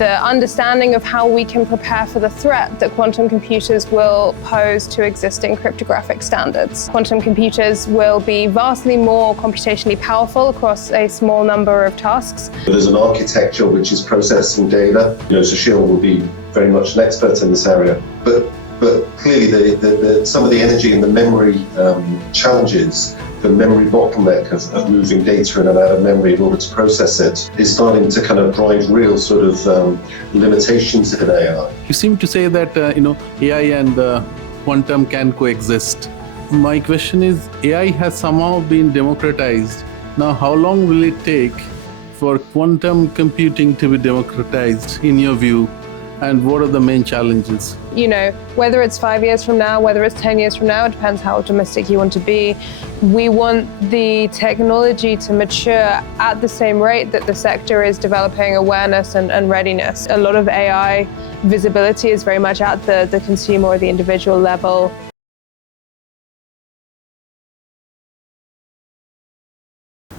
the understanding of how we can prepare for the threat that quantum computers will pose to existing cryptographic standards. Quantum computers will be vastly more computationally powerful across a small number of tasks. There's an architecture which is processing data. Sushil will be very much an expert in this area. But clearly some of the energy and the memory challenges, the memory bottleneck of moving data in and out of memory in order to process it is starting to kind of drive real sort of limitations in AI. You seem to say that AI and quantum can coexist. My question is, AI has somehow been democratized. Now, how long will it take for quantum computing to be democratized, in your view? And what are the main challenges? Whether it's 5 years from now, whether it's 10 years from now, it depends how optimistic you want to be. We want the technology to mature at the same rate that the sector is developing awareness and readiness. A lot of AI visibility is very much at the consumer or the individual level.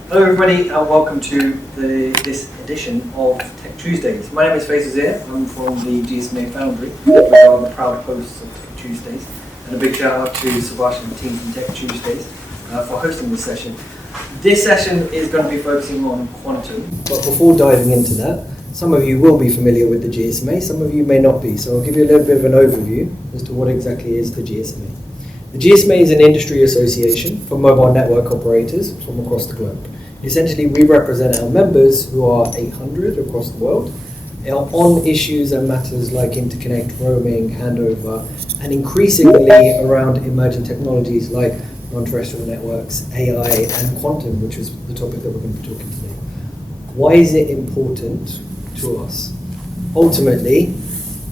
Hello everybody and welcome to this edition of Tech Tuesdays. My name is Faisal. I'm from the GSMA Foundry. We are the proud hosts of Tech Tuesdays. And a big shout out to Subhash and the team from Tech Tuesdays for hosting this session. This session is going to be focusing on quantum. But before diving into that, some of you will be familiar with the GSMA, some of you may not be. So I'll give you a little bit of an overview as to what exactly is the GSMA. The GSMA is an industry association for mobile network operators from across the globe. Essentially, we represent our members, who are 800 across the world, on issues and matters like interconnect, roaming, handover, and increasingly around emerging technologies like non-terrestrial networks, AI, and quantum, which is the topic that we're going to be talking today. Why is it important to us? Ultimately,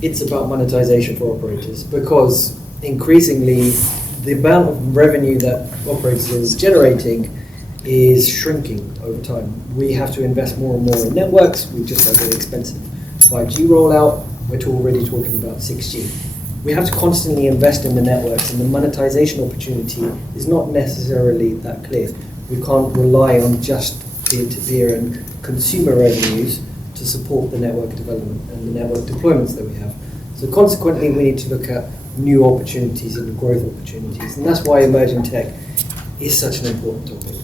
it's about monetization for operators, because increasingly, the amount of revenue that operators are generating is shrinking over time. We have to invest more and more in networks. We've just had an expensive 5G rollout. We're already talking about 6G. We have to constantly invest in the networks, and the monetization opportunity is not necessarily that clear. We can't rely on just peer-to-peer and consumer revenues to support the network development and the network deployments that we have. So consequently, we need to look at new opportunities and growth opportunities, and that's why emerging tech is such an important topic.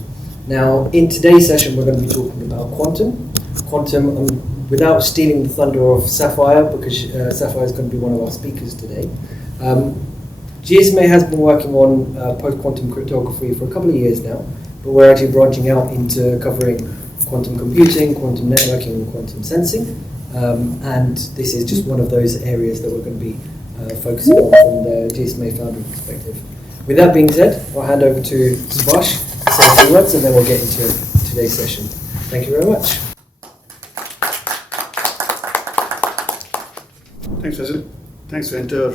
Now, in today's session, we're going to be talking about quantum. Quantum, without stealing the thunder of Sapphire, because Sapphire is going to be one of our speakers today. GSMA has been working on post-quantum cryptography for a couple of years now, but we're actually branching out into covering quantum computing, quantum networking, and quantum sensing. And this is just one of those areas that we're going to be focusing on from the GSMA Foundry perspective. With that being said, I'll hand over to Subhash, say a few words, and then we'll get into today's session. Thank you very much. Thanks, Faisal. Thanks to the entire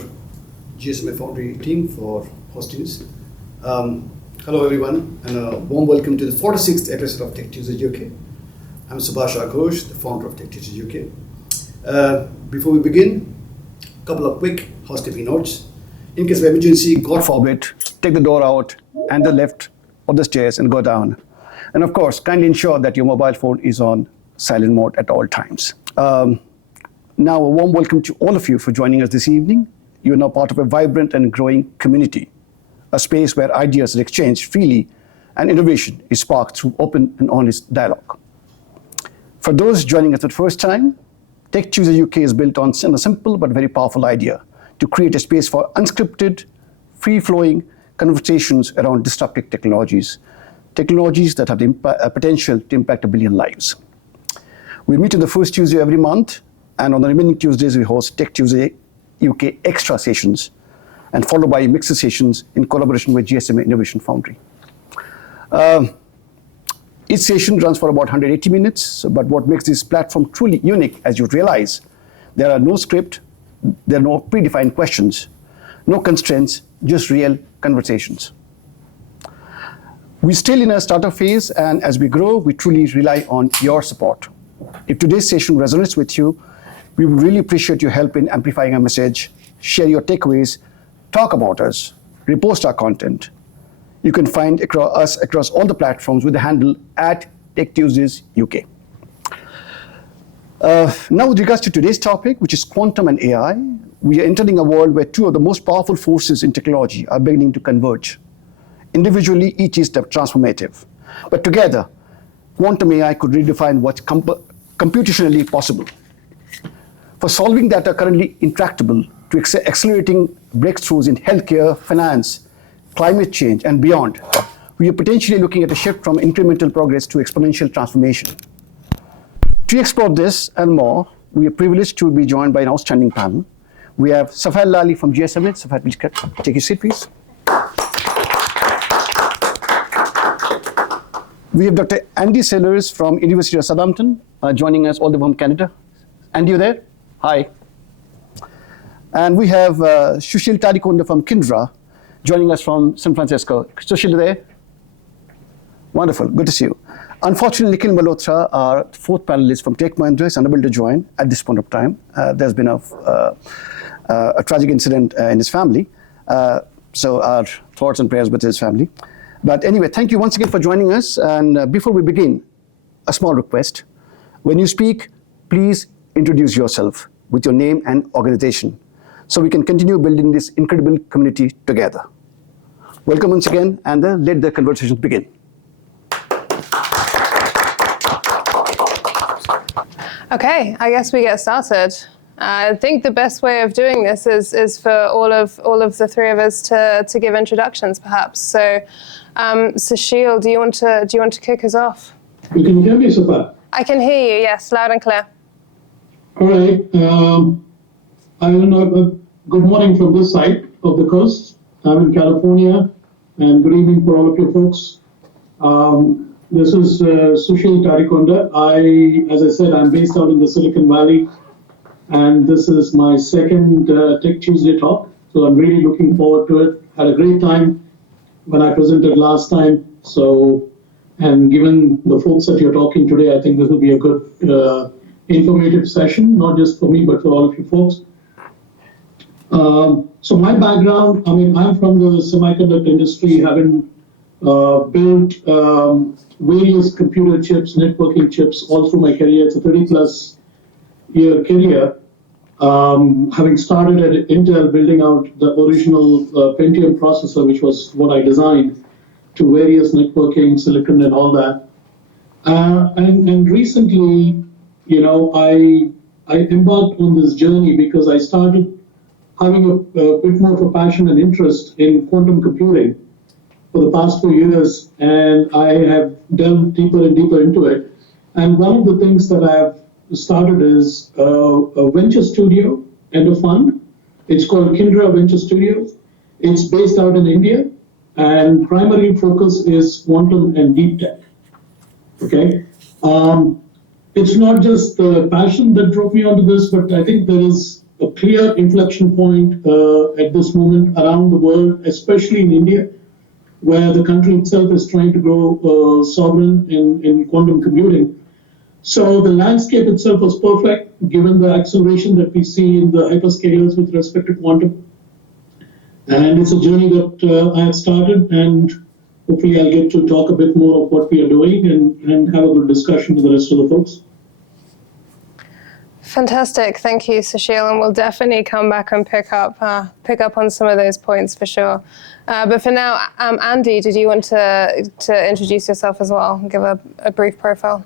GSMA Foundry team for hosting us. Hello, everyone, and a warm welcome to the 46th episode of Tech Tuesdays UK. I'm Subhash Ghosh, the founder of Tech Tuesdays UK. Before we begin, a couple of quick housekeeping notes. In case of emergency, God forbid, take the door out and the left of the stairs and go down. And of course, kindly ensure that your mobile phone is on silent mode at all times. Now, a warm welcome to all of you for joining us this evening. You are now part of a vibrant and growing community, a space where ideas are exchanged freely and innovation is sparked through open and honest dialogue. For those joining us for the first time, Tech Tuesdays UK is built on a simple but very powerful idea to create a space for unscripted, free-flowing conversations around disruptive technologies that have the potential to impact 1 billion lives. We meet on the first Tuesday every month, and on the remaining Tuesdays we host Tech Tuesday UK extra sessions, and followed by mixer sessions in collaboration with GSMA Innovation Foundry. Each session runs for about 180 minutes, but what makes this platform truly unique, as you realize, there are no script, there are no predefined questions, no constraints, just real conversations. We're still in a startup phase, and as we grow, we truly rely on your support. If today's session resonates with you, we would really appreciate your help in amplifying our message, share your takeaways, talk about us, repost our content. You can find us across all the platforms with the handle @TechTuesdaysUK. Now, with regards to today's topic, which is quantum and AI, we are entering a world where two of the most powerful forces in technology are beginning to converge. Individually, each is transformative. But together, quantum AI could redefine what's computationally possible. For solving that are currently intractable to accelerating breakthroughs in healthcare, finance, climate change, and beyond, we are potentially looking at a shift from incremental progress to exponential transformation. To explore this and more, we are privileged to be joined by an outstanding panel. We have Safar Lali from GSMA. Safar, please take your seat, please. We have Dr. Andy Sellers from University of Southampton joining us all the way from Canada. Andy, you there? Hi. And we have Sushil Tadikonda from Kyndra joining us from San Francisco. Sushil, you there? Wonderful, good to see you. Unfortunately, Nikhil Malhotra, our fourth panelist from Tech Mahindra, is unable to join at this point of time. There's been a tragic incident in his family. So our thoughts and prayers with his family. But anyway, thank you once again for joining us. And before we begin, a small request. When you speak, please introduce yourself with your name and organization so we can continue building this incredible community together. Welcome once again, and let the conversations begin. Okay, I guess we get started. I think the best way of doing this is for all of the three of us to give introductions, perhaps. So, Sushil, do you want to kick us off? You can hear me, Safar? I can hear you. Yes, loud and clear. All right. Good morning from this side of the coast. I'm in California, and good evening for all of you folks. This is Sushil Tadikonda. As I said, I'm based out in the Silicon Valley, and this is my second Tech Tuesday talk. So I'm really looking forward to it. Had a great time when I presented last time. So, and given the folks that you're talking today, I think this will be a good, informative session, not just for me, but for all of you folks. So my background, I'm from the semiconductor industry, having built various computer chips, networking chips all through my career. It's a 30+ year career. Having started at Intel, building out the original Pentium processor, which was what I designed, to various networking, silicon, and all that. And recently, I embarked on this journey because I started having a bit more of a passion and interest in quantum computing for the past 4 years, and I have delved deeper and deeper into it. And one of the things that I have started is a venture studio and a fund. It's called Kyndra Venture Studios. It's based out in India, and primary focus is quantum and deep tech. Okay. It's not just the passion that drove me onto this, but I think there is a clear inflection point at this moment around the world, especially in India, where the country itself is trying to grow sovereign in quantum computing. So the landscape itself was perfect, given the acceleration that we see in the hyperscalers with respect to quantum. And it's a journey that I have started, and hopefully I'll get to talk a bit more of what we are doing and have a good discussion with the rest of the folks. Fantastic, thank you, Sushil, and we'll definitely come back and pick up on some of those points for sure. But for now, Andy, did you want to introduce yourself as well and give a brief profile?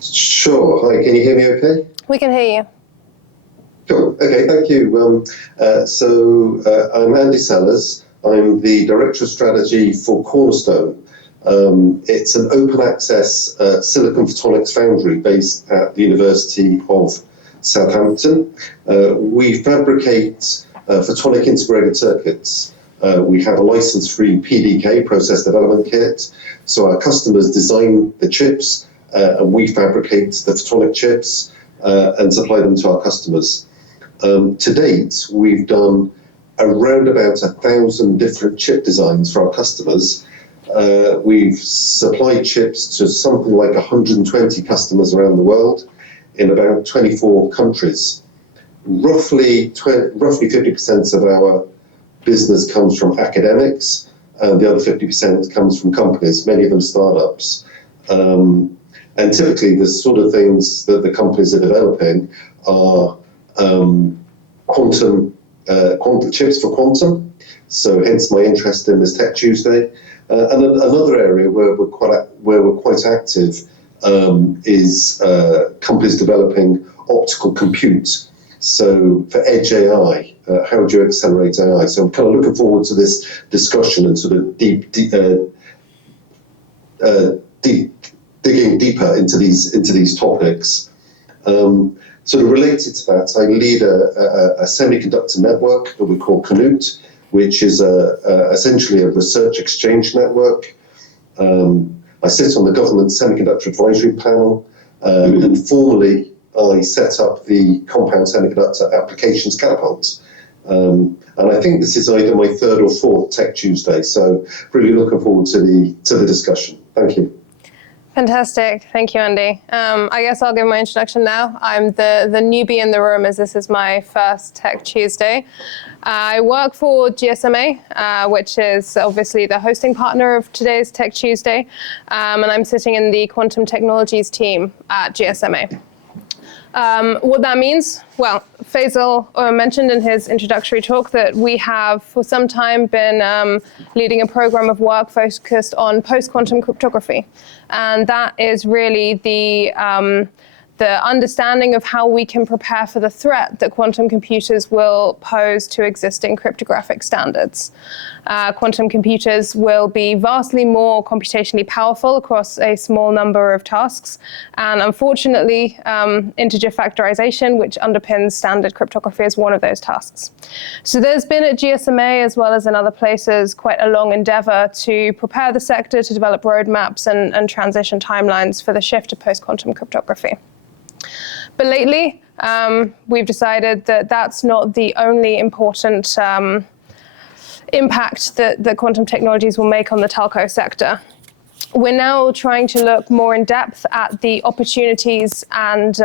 Sure. Hi, can you hear me okay? We can hear you. Cool. Okay, thank you. I'm Andy Sellers. I'm the Director of Strategy for Cornerstone. It's an open access silicon photonics foundry based at the University of Southampton. We fabricate photonic integrated circuits. We have a license-free PDK, process development kit. So our customers design the chips and we fabricate the photonic chips and supply them to our customers. To date, we've done around about 1,000 different chip designs for our customers. We've supplied chips to something like 120 customers around the world in about 24 countries. Roughly 50% of our business comes from academics, and the other 50% comes from companies, many of them startups. And typically the sort of things that the companies are developing are quantum chips for quantum. So hence my interest in this Tech Tuesday. And another area where we're quite active is companies developing optical compute. So for edge AI, how do you accelerate AI? So I'm kind of looking forward to this discussion and sort of digging deeper into these topics. Sort of related to that, I lead a semiconductor network that we call Canute, which is essentially a research exchange network. I sit on the government semiconductor advisory panel, and formally I set up the compound semiconductor applications catapult. And I think this is either my third or fourth Tech Tuesday, so really looking forward to the discussion. Thank you. Fantastic. Thank you, Andy. I guess I'll give my introduction now. I'm the newbie in the room, as this is my first Tech Tuesday. I work for GSMA, which is obviously the hosting partner of today's Tech Tuesday, and I'm sitting in the quantum technologies team at GSMA. What that means? Well, Faisal mentioned in his introductory talk that we have for some time been leading a program of work focused on post-quantum cryptography. And that is really the understanding of how we can prepare for the threat that quantum computers will pose to existing cryptographic standards. Quantum computers will be vastly more computationally powerful across a small number of tasks. And unfortunately, integer factorization, which underpins standard cryptography, is one of those tasks. So there's been at GSMA, as well as in other places, quite a long endeavor to prepare the sector to develop roadmaps and transition timelines for the shift to post-quantum cryptography. But lately, we've decided that that's not the only important impact that quantum technologies will make on the telco sector. We're now trying to look more in depth at the opportunities and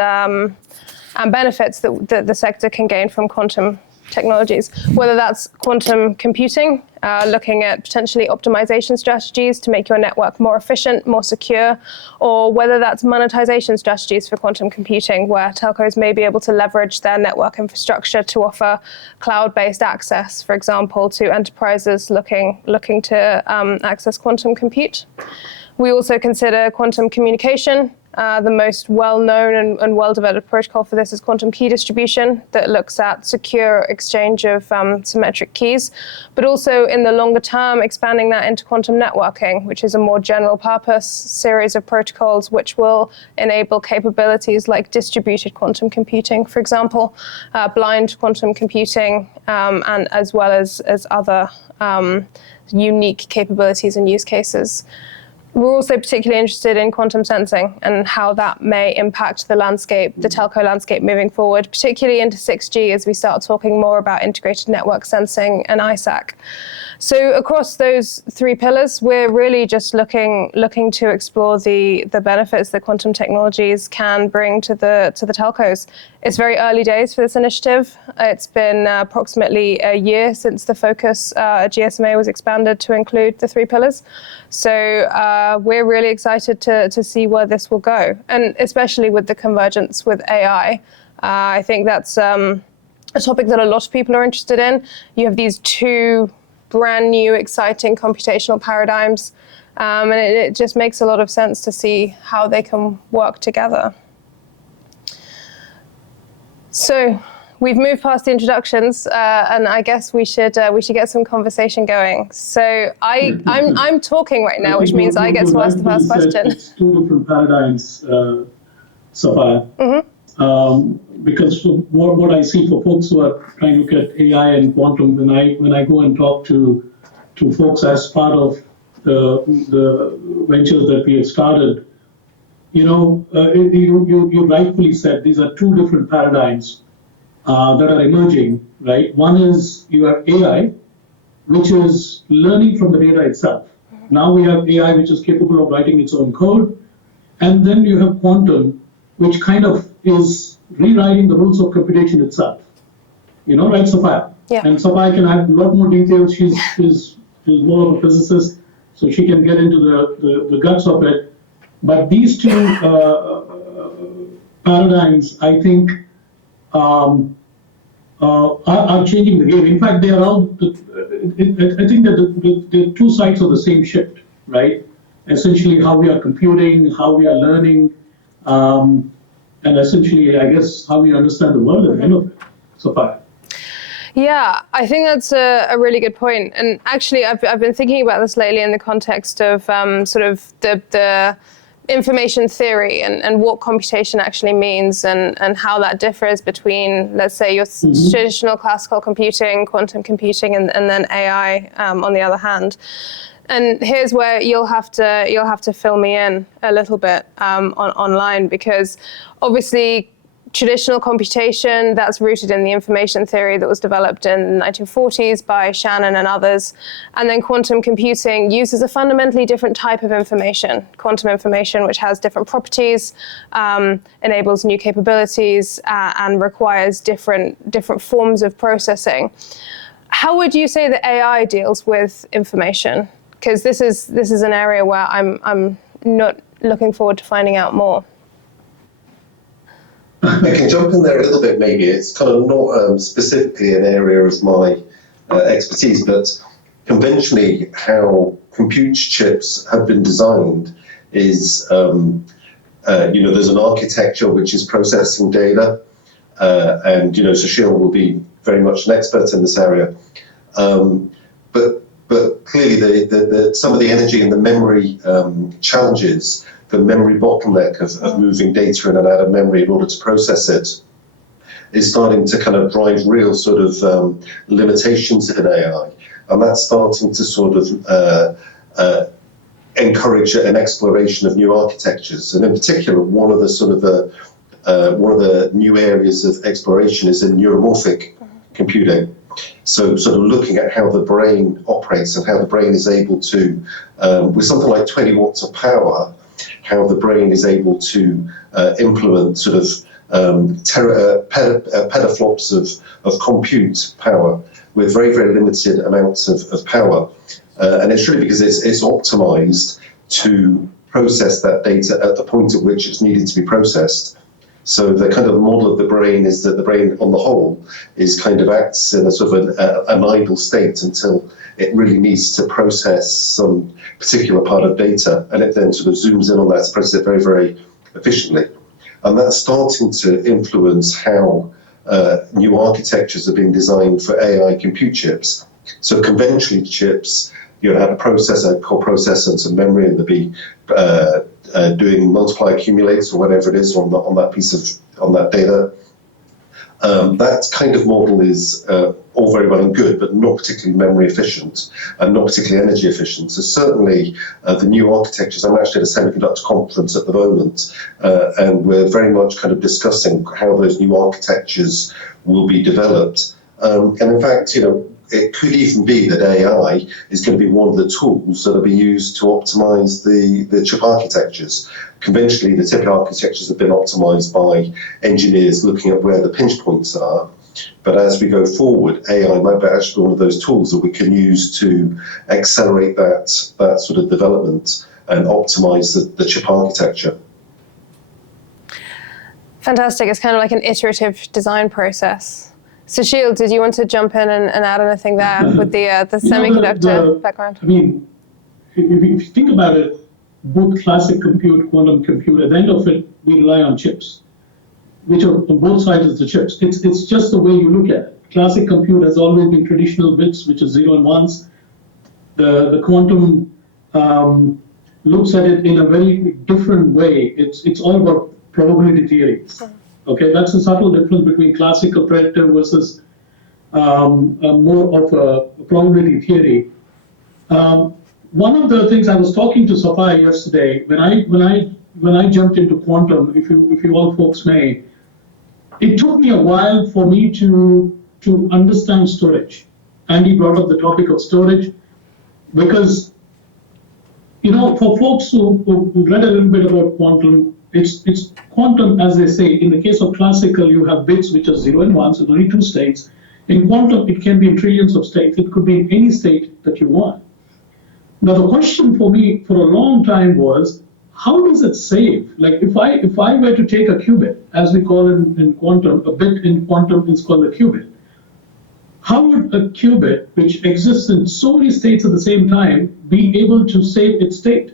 benefits that the sector can gain from quantum technologies, whether that's quantum computing, looking at potentially optimization strategies to make your network more efficient, more secure, or whether that's monetization strategies for quantum computing, where telcos may be able to leverage their network infrastructure to offer cloud-based access, for example, to enterprises looking to access quantum compute. We also consider quantum communication. The most well-known and well-developed protocol for this is quantum key distribution, that looks at secure exchange of symmetric keys, but also in the longer term, expanding that into quantum networking, which is a more general purpose series of protocols which will enable capabilities like distributed quantum computing, for example, blind quantum computing, and as well as other unique capabilities and use cases. We're also particularly interested in quantum sensing and how that may impact the landscape, the telco landscape moving forward, particularly into 6G as we start talking more about integrated network sensing and ISAC. So across those three pillars, we're really just looking to explore the benefits that quantum technologies can bring to the telcos. It's very early days for this initiative. It's been approximately a year since the focus at GSMA was expanded to include the three pillars. So we're really excited to see where this will go, and especially with the convergence with AI. I think that's a topic that a lot of people are interested in. You have these two brand new, exciting computational paradigms, and it just makes a lot of sense to see how they can work together. So we've moved past the introductions, and I guess we should get some conversation going. So I'm talking right now, which means I get to ask the first question. It's two different paradigms, Sapphire. Because what I see for folks who are trying to look at AI and quantum, when I go and talk to folks as part of the ventures that we have started, you rightfully said these are two different paradigms that are emerging, right? One is you have AI, which is learning from the data itself. Now we have AI, which is capable of writing its own code, and then you have quantum, which kind of is rewriting the rules of computation itself. Right, Sapphire? Yeah. And Sapphire can add a lot more details. She's more of a physicist, so she can get into the guts of it. But these two paradigms, I think, are changing the game. In fact, they are all. I think that they're two sides of the same ship, right? Essentially, how we are computing, how we are learning, and essentially, I guess, how we understand the world at the end of it. So far. Yeah, I think that's a really good point. And actually, I've been thinking about this lately in the context of sort of the information theory and what computation actually means and how that differs between, let's say, your traditional classical computing, quantum computing, and then AI on the other hand. And here's where you'll have to fill me in a little bit online, because obviously traditional computation, that's rooted in the information theory that was developed in the 1940s by Shannon and others. And then quantum computing uses a fundamentally different type of information, quantum information, which has different properties, enables new capabilities, and requires different forms of processing. How would you say that AI deals with information? Because this is an area where I'm not looking forward to finding out more. I can jump in there a little bit, maybe. It's kind of not specifically an area of my expertise, but conventionally how compute chips have been designed is, there's an architecture which is processing data, and, Sushil will be very much an expert in this area. But clearly some of the energy and the memory challenges, the memory bottleneck of moving data in and out of memory in order to process it, is starting to kind of drive real sort of limitations in AI. And that's starting to sort of encourage an exploration of new architectures. And in particular, one of the new areas of exploration is in neuromorphic computing. So sort of looking at how the brain operates and how the brain is able to, with something like 20 watts of power, how the brain is able to implement sort of petaflops of compute power with very, very limited amounts of power. And it's really because it's optimized to process that data at the point at which it's needed to be processed. So the kind of model of the brain is that the brain on the whole is kind of acts in a sort of an idle state until it really needs to process some particular part of data, and it then sort of zooms in on that to process it very, very efficiently. And that's starting to influence how new architectures are being designed for AI compute chips. So conventionally chips, you have a processor, core processor, and some memory, and there'll be doing multiply accumulates or whatever it is on that data. That kind of model is all very well and good, but not particularly memory efficient and not particularly energy efficient. So certainly the new architectures, I'm actually at a semiconductor conference at the moment, and we're very much kind of discussing how those new architectures will be developed. And in fact, it could even be that AI is going to be one of the tools that will be used to optimize the chip architectures. Conventionally, the chip architectures have been optimized by engineers looking at where the pinch points are. But as we go forward, AI might be actually one of those tools that we can use to accelerate that sort of development and optimize the chip architecture. Fantastic. It's kind of like an iterative design process. Sushil, did you want to jump in and add anything there with the semiconductor background? I mean, if you think about it, both classic compute, quantum compute, at the end of it, we rely on chips, which are on both sides of the chips. It's just the way you look at it. Classic compute has always been traditional bits, which is 0 and 1s. The quantum looks at it in a very different way. It's all about probability theory. Okay, that's a subtle difference between classical predictive versus more of a probability theory. One of the things I was talking to Safai yesterday, when I jumped into quantum, if you all folks may, it took me a while for me to understand storage. Andy brought up the topic of storage because, for folks who read a little bit about quantum, it's quantum, as they say. In the case of classical, you have bits which are 0 and 1, so only 2 states. In quantum, it can be in trillions of states. It could be in any state that you want. Now, the question for me for a long time was, how does it save? Like if I were to take a qubit, as we call it in quantum, a bit in quantum is called a qubit. How would a qubit, which exists in so many states at the same time, be able to save its state?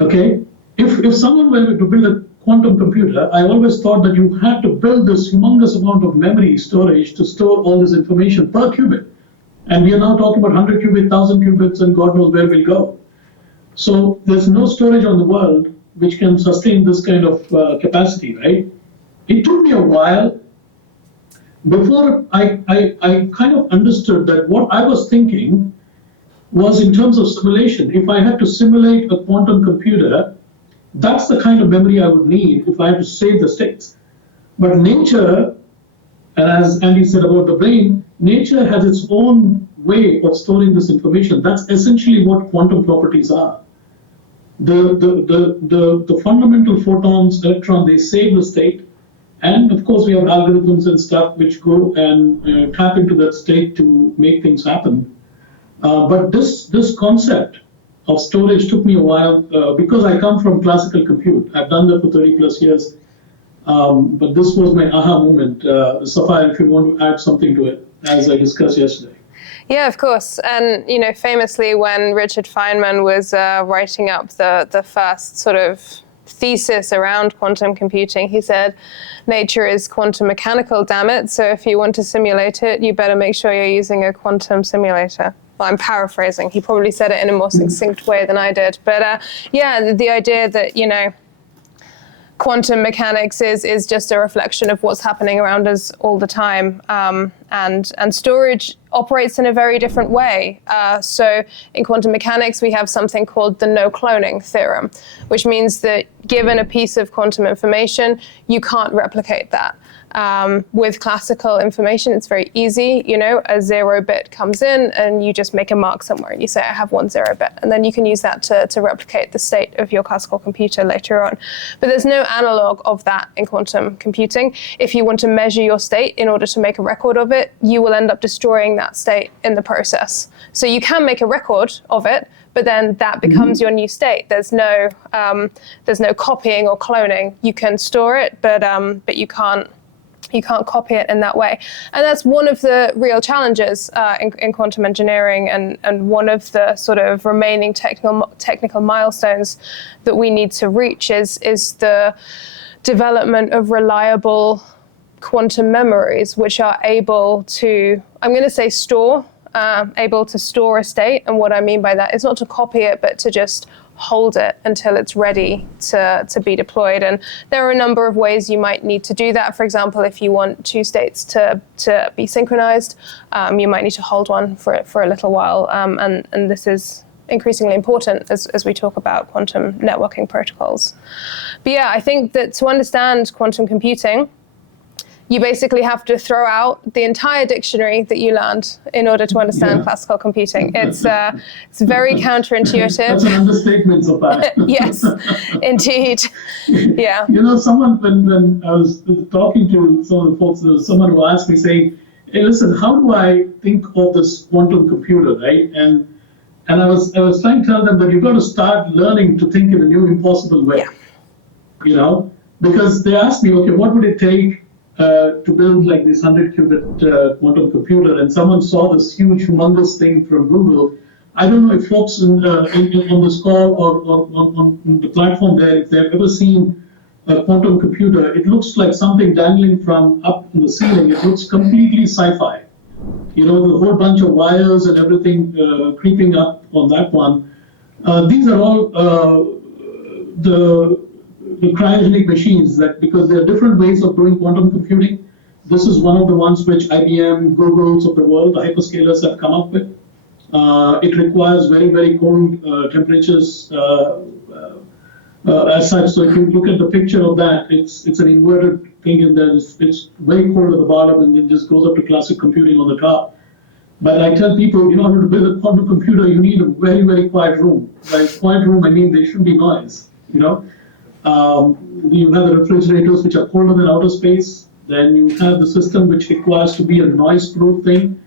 Okay, if someone were to build a quantum computer, I always thought that you had to build this humongous amount of memory storage to store all this information per qubit. And we are now talking about 100 qubits, 1,000 qubits, and God knows where we'll go. So there's no storage on the world which can sustain this kind of capacity, right? It took me a while before I kind of understood that what I was thinking was in terms of simulation. If I had to simulate a quantum computer, that's the kind of memory I would need if I had to save the states. But nature, and as Andy said about the brain, nature has its own way of storing this information. That's essentially what quantum properties are. The fundamental photons, electrons, they save the state. And of course, we have algorithms and stuff which go and tap into that state to make things happen. But this concept of storage took me a while because I come from classical compute. I've done that for 30 plus years. But this was my aha moment. Sapphire, if you want to add something to it, as I discussed yesterday. Yeah, of course. And, you know, famously when Richard Feynman was writing up the first sort of thesis around quantum computing, he said, nature is quantum mechanical, damn it. So if you want to simulate it, you better make sure you're using a quantum simulator. Well, I'm paraphrasing. He probably said it in a more succinct way than I did. But yeah, the idea that, you know, quantum mechanics is just a reflection of what's happening around us all the time. And storage operates in a very different way. So in quantum mechanics, we have something called the no cloning theorem, which means that given a piece of quantum information, you can't replicate that. With classical information, it's very easy. You know, a 0 bit comes in and you just make a mark somewhere and you say, I have 1 0 bit. And then you can use that to replicate the state of your classical computer later on. But there's no analog of that in quantum computing. If you want to measure your state in order to make a record of it, you will end up destroying that state in the process. So you can make a record of it, but then that becomes your new state. There's no copying or cloning. You can store it, but you can't copy it in that way. And that's one of the real challenges in quantum engineering and one of the sort of remaining technical milestones that we need to reach is the development of reliable quantum memories, which are able to, I'm going to say able to store a state. And what I mean by that is not to copy it, but to just hold it until it's ready to be deployed. And there are a number of ways you might need to do that. For example, if you want 2 states to be synchronized, you might need to hold one for a little while. And this is increasingly important as we talk about quantum networking protocols. But yeah, I think that to understand quantum computing, you basically have to throw out the entire dictionary that you learned in order to understand classical computing. It's very counterintuitive. That's an understatement, Sapphire. Yes, indeed. Yeah. You know, when I was talking to some of the folks, there was someone who asked me saying, hey, listen, how do I think of this quantum computer, right? And I was trying to tell them that you've got to start learning to think in a new, impossible way. Yeah. You know, because they asked me, okay, what would it take to build like this 100 qubit quantum computer, and someone saw this huge, humongous thing from Google. I don't know if folks on this call or on the platform there, if they've ever seen a quantum computer, it looks like something dangling from up in the ceiling. It looks completely sci-fi. You know, the whole bunch of wires and everything creeping up on that one. These are all the cryogenic machines, that because there are different ways of doing quantum computing. This is one of the ones which IBM, Googles of the world, the hyperscalers have come up with. It requires very, very cold temperatures as such. So if you look at the picture of that, it's an inverted thing, and it's very cold at the bottom, and it just goes up to classic computing on the top. But I tell people, in order to build a quantum computer, you need a very, very quiet room. By quiet room, I mean there shouldn't be noise, you know. You have the refrigerators which are colder than outer space. Then you have the system which requires to be a noise-proof thing.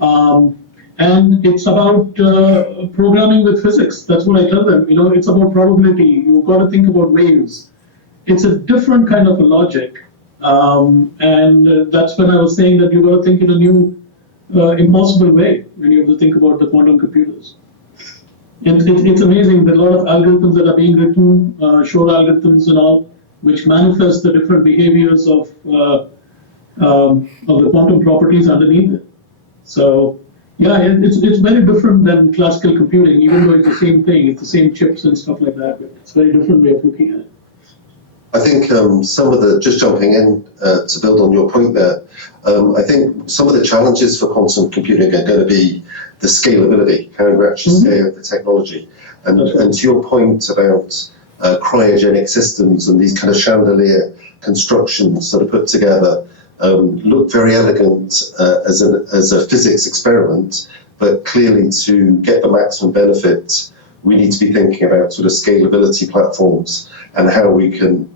And And it's about programming with physics. That's what I tell them. It's about probability. You've got to think about waves. It's a different kind of a logic. And that's when I was saying that you've got to think in a new, impossible way when you have to think about the quantum computers. It's amazing that a lot of algorithms that are being written, short algorithms and all, which manifest the different behaviors of the quantum properties underneath it. So, yeah, it's very different than classical computing, even though it's the same thing, it's the same chips and stuff like that, but it's a very different way of looking at it. I think some of the, just jumping in to build on your point there, I think some of the challenges for quantum computing are going to be the scalability, how you actually scale the technology. And to your point about cryogenic systems and these kind of chandelier constructions that are put together, look very elegant as a physics experiment, but clearly to get the maximum benefit, we need to be thinking about sort of scalability platforms and how we can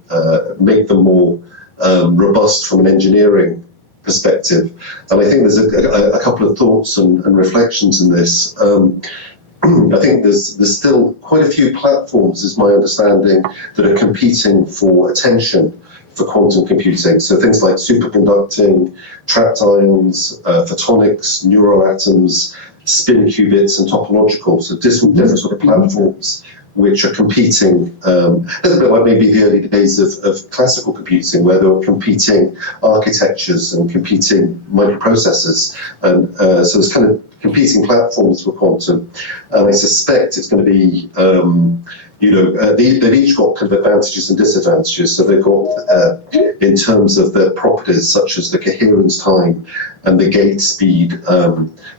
make them more robust from an engineering perspective. And I think there's a couple of thoughts and reflections in this. I think there's still quite a few platforms, is my understanding, that are competing for attention for quantum computing. So things like superconducting, trapped ions, photonics, neural atoms, spin qubits, and topological. So different sort of platforms which are competing, a little bit like maybe the early days of classical computing, where they were competing architectures and competing microprocessors. And so there's kind of competing platforms for quantum. And I suspect it's going to be, they've each got kind of advantages and disadvantages. So they've got, in terms of their properties, such as the coherence time and the gate speed.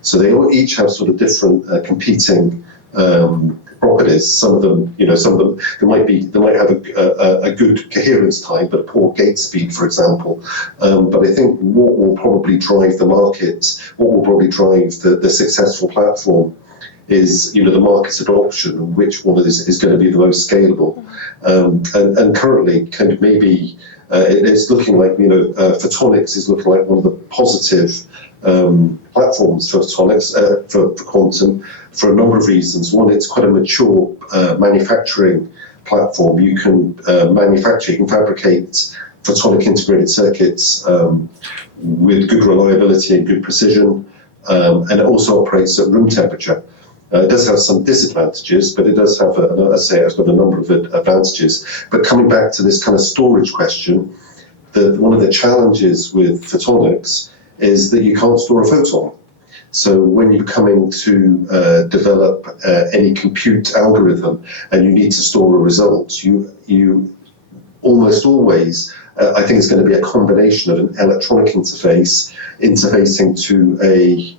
So they all each have sort of different competing properties. Some of them, they might have a good coherence time, but a poor gate speed, for example. But I think what will probably drive the market, what will probably drive the successful platform, is the market adoption and which one is going to be the most scalable. And currently, kind of maybe it's looking like photonics is looking like one of the positive platforms for photonics, for quantum, for a number of reasons. One, it's quite a mature manufacturing platform. You can you can fabricate photonic integrated circuits with good reliability and good precision, and it also operates at room temperature. It does have some disadvantages, but it does have, it's got a number of advantages. But coming back to this kind of storage question, one of the challenges with photonics is that you can't store a photon. So when you're coming to develop any compute algorithm and you need to store a result, you almost always, I think it's going to be a combination of an electronic interface interfacing to a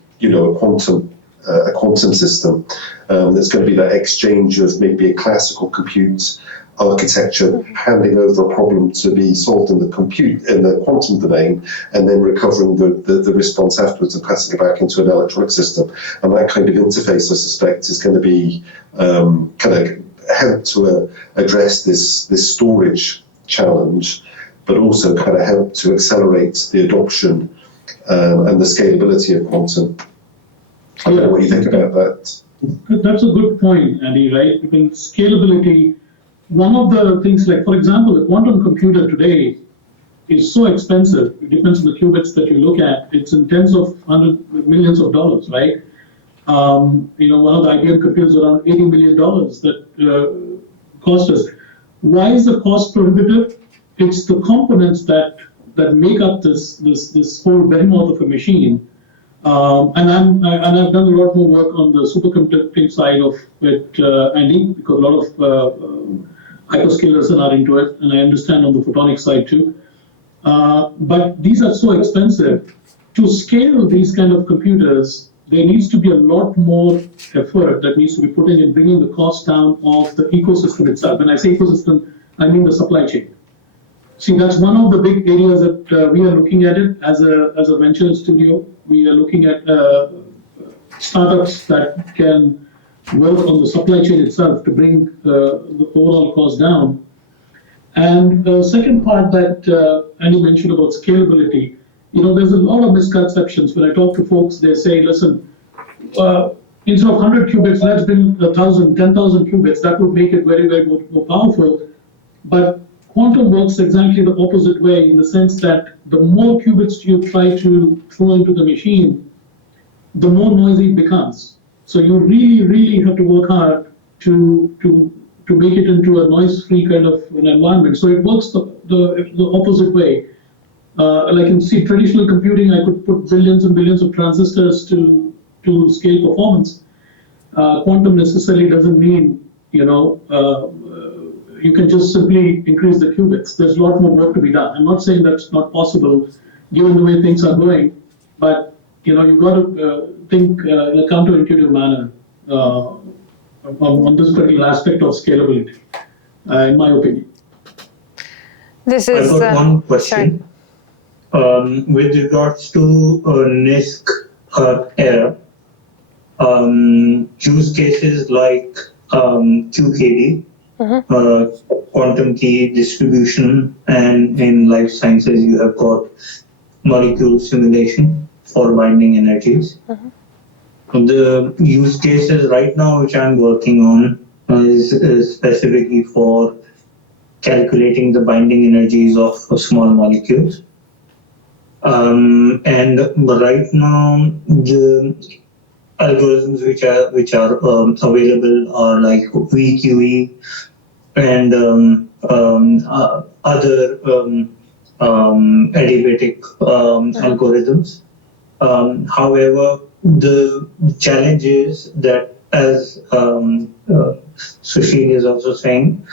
quantum system. There's going to be that exchange of maybe a classical compute architecture handing over a problem to be solved in the quantum domain, and then recovering the response afterwards and passing it back into an electronic system. And that kind of interface, I suspect, is going to be kind of help to address this storage challenge, but also kind of help to accelerate the adoption and the scalability of quantum. I don't know what you think about that. That's a good point, Andy, right? I mean, scalability, one of the things, like, for example, a quantum computer today is so expensive. It depends on the qubits that you look at. It's in tens of millions of dollars, right? One of the IBM computers around $80 million that cost us. Why is the cost prohibitive? It's the components that make up this whole behemoth of a machine. And I've done a lot more work on the superconducting side of it, Andy, because a lot of hyperscalers are into it, and I understand on the photonic side too. But these are so expensive. To scale these kind of computers, there needs to be a lot more effort that needs to be put in bringing the cost down of the ecosystem itself. When I say ecosystem, I mean the supply chain. See, that's one of the big areas that we are looking at it as a venture studio. We are looking at startups that can work on the supply chain itself to bring the overall cost down. And the second part that Andy mentioned about scalability, there's a lot of misconceptions. When I talk to folks, they say, listen, instead of 100 qubits, let's build 1,000, 10,000 qubits. That would make it very, very more powerful. But quantum works exactly the opposite way, in the sense that the more qubits you try to throw into the machine, the more noisy it becomes. So you really, really have to work hard to make it into a noise-free kind of an environment. So it works the opposite way. Like in traditional computing, I could put billions and billions of transistors to scale performance. Quantum necessarily doesn't mean, you can just simply increase the qubits. There's a lot more work to be done. I'm not saying that's not possible, given the way things are going, but you've got to think in a counterintuitive manner on this particular aspect of scalability, in my opinion. I've got one question. With regards to NISK era, use cases like QKD, quantum key distribution, and in life sciences you have got molecule simulation for binding energies. The use cases right now which I'm working on is specifically for calculating the binding energies of small molecules. And right now the algorithms which are available are like VQE and other adiabatic algorithms. However, the challenge is that, as Sushil is also saying,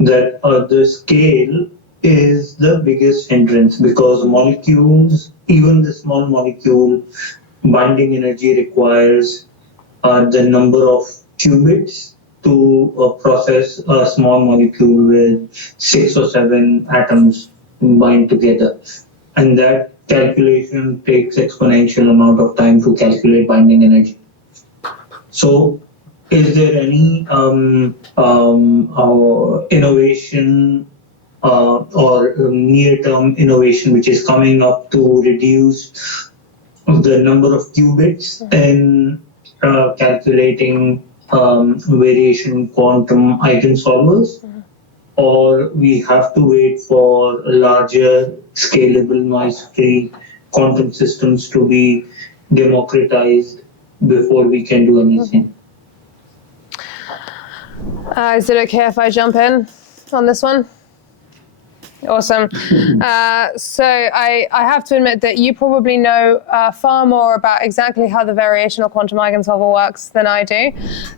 that the scale is the biggest hindrance, because molecules, even the small molecule binding energy requires the number of qubits to process a small molecule with 6 or 7 atoms bind together. And that calculation takes exponential amount of time to calculate binding energy. So is there any innovation or near-term innovation which is coming up to reduce the number of qubits in calculating variation quantum eigensolvers? Or we have to wait for larger, scalable, noise-free quantum systems to be democratized before we can do anything? Is it okay if I jump in on this one? Awesome. So I have to admit that you probably know far more about exactly how the variational quantum eigensolver works than I do.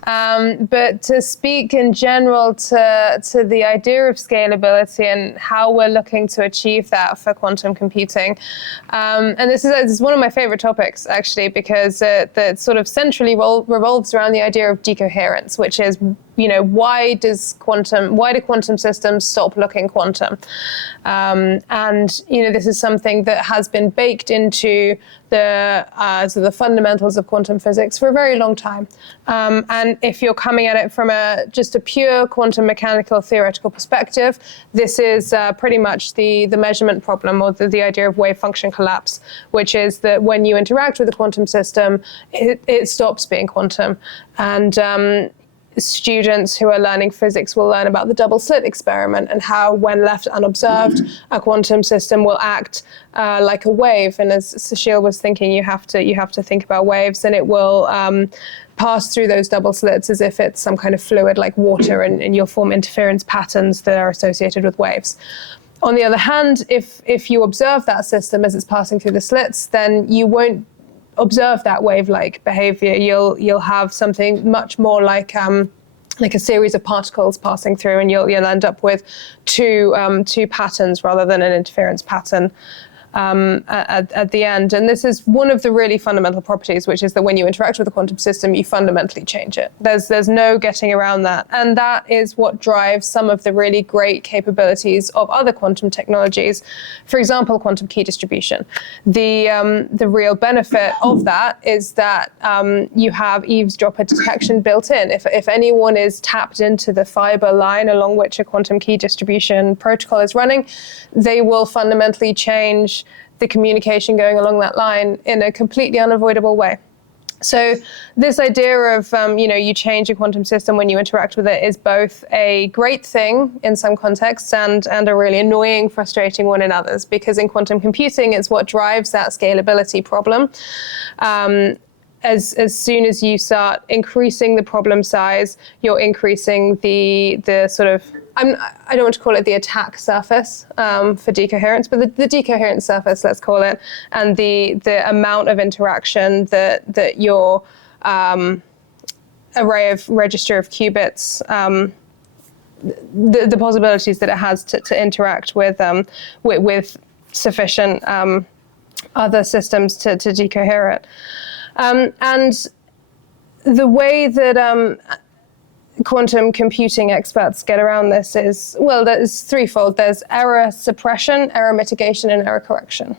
But to speak in general to the idea of scalability and how we're looking to achieve that for quantum computing, and this is one of my favorite topics, actually, because that sort of centrally revolves around the idea of decoherence, which is, why do quantum systems stop looking quantum? And this is something that has been baked into the fundamentals of quantum physics for a very long time. And if you're coming at it from just a pure quantum mechanical theoretical perspective, this is pretty much the measurement problem, or the idea of wave function collapse, which is that when you interact with a quantum system, it stops being quantum. And students who are learning physics will learn about the double slit experiment and how, when left unobserved, a quantum system will act like a wave. And as Sushil was thinking, you have to think about waves, and it will pass through those double slits as if it's some kind of fluid like water, and you'll form interference patterns that are associated with waves. On the other hand, if you observe that system as it's passing through the slits, then you won't observe that wave-like behavior. You'll have something much more like a series of particles passing through, and you'll end up with two patterns rather than an interference pattern at the end. And this is one of the really fundamental properties, which is that when you interact with a quantum system, you fundamentally change it. There's no getting around that. And that is what drives some of the really great capabilities of other quantum technologies. For example, quantum key distribution. The real benefit of that is that you have eavesdropper detection built in. If anyone is tapped into the fiber line along which a quantum key distribution protocol is running, they will fundamentally change the communication going along that line in a completely unavoidable way. So this idea of, you change a quantum system when you interact with it is both a great thing in some contexts and a really annoying, frustrating one in others, because in quantum computing, it's what drives that scalability problem. As soon as you start increasing the problem size, you're increasing the sort of, I don't want to call it the attack surface for decoherence, but the decoherence surface, let's call it, and the amount of interaction that your array of register of qubits, the possibilities that it has to interact with sufficient other systems to decohere it. And the way that quantum computing experts get around this is, well, there's threefold. There's error suppression, error mitigation, and error correction.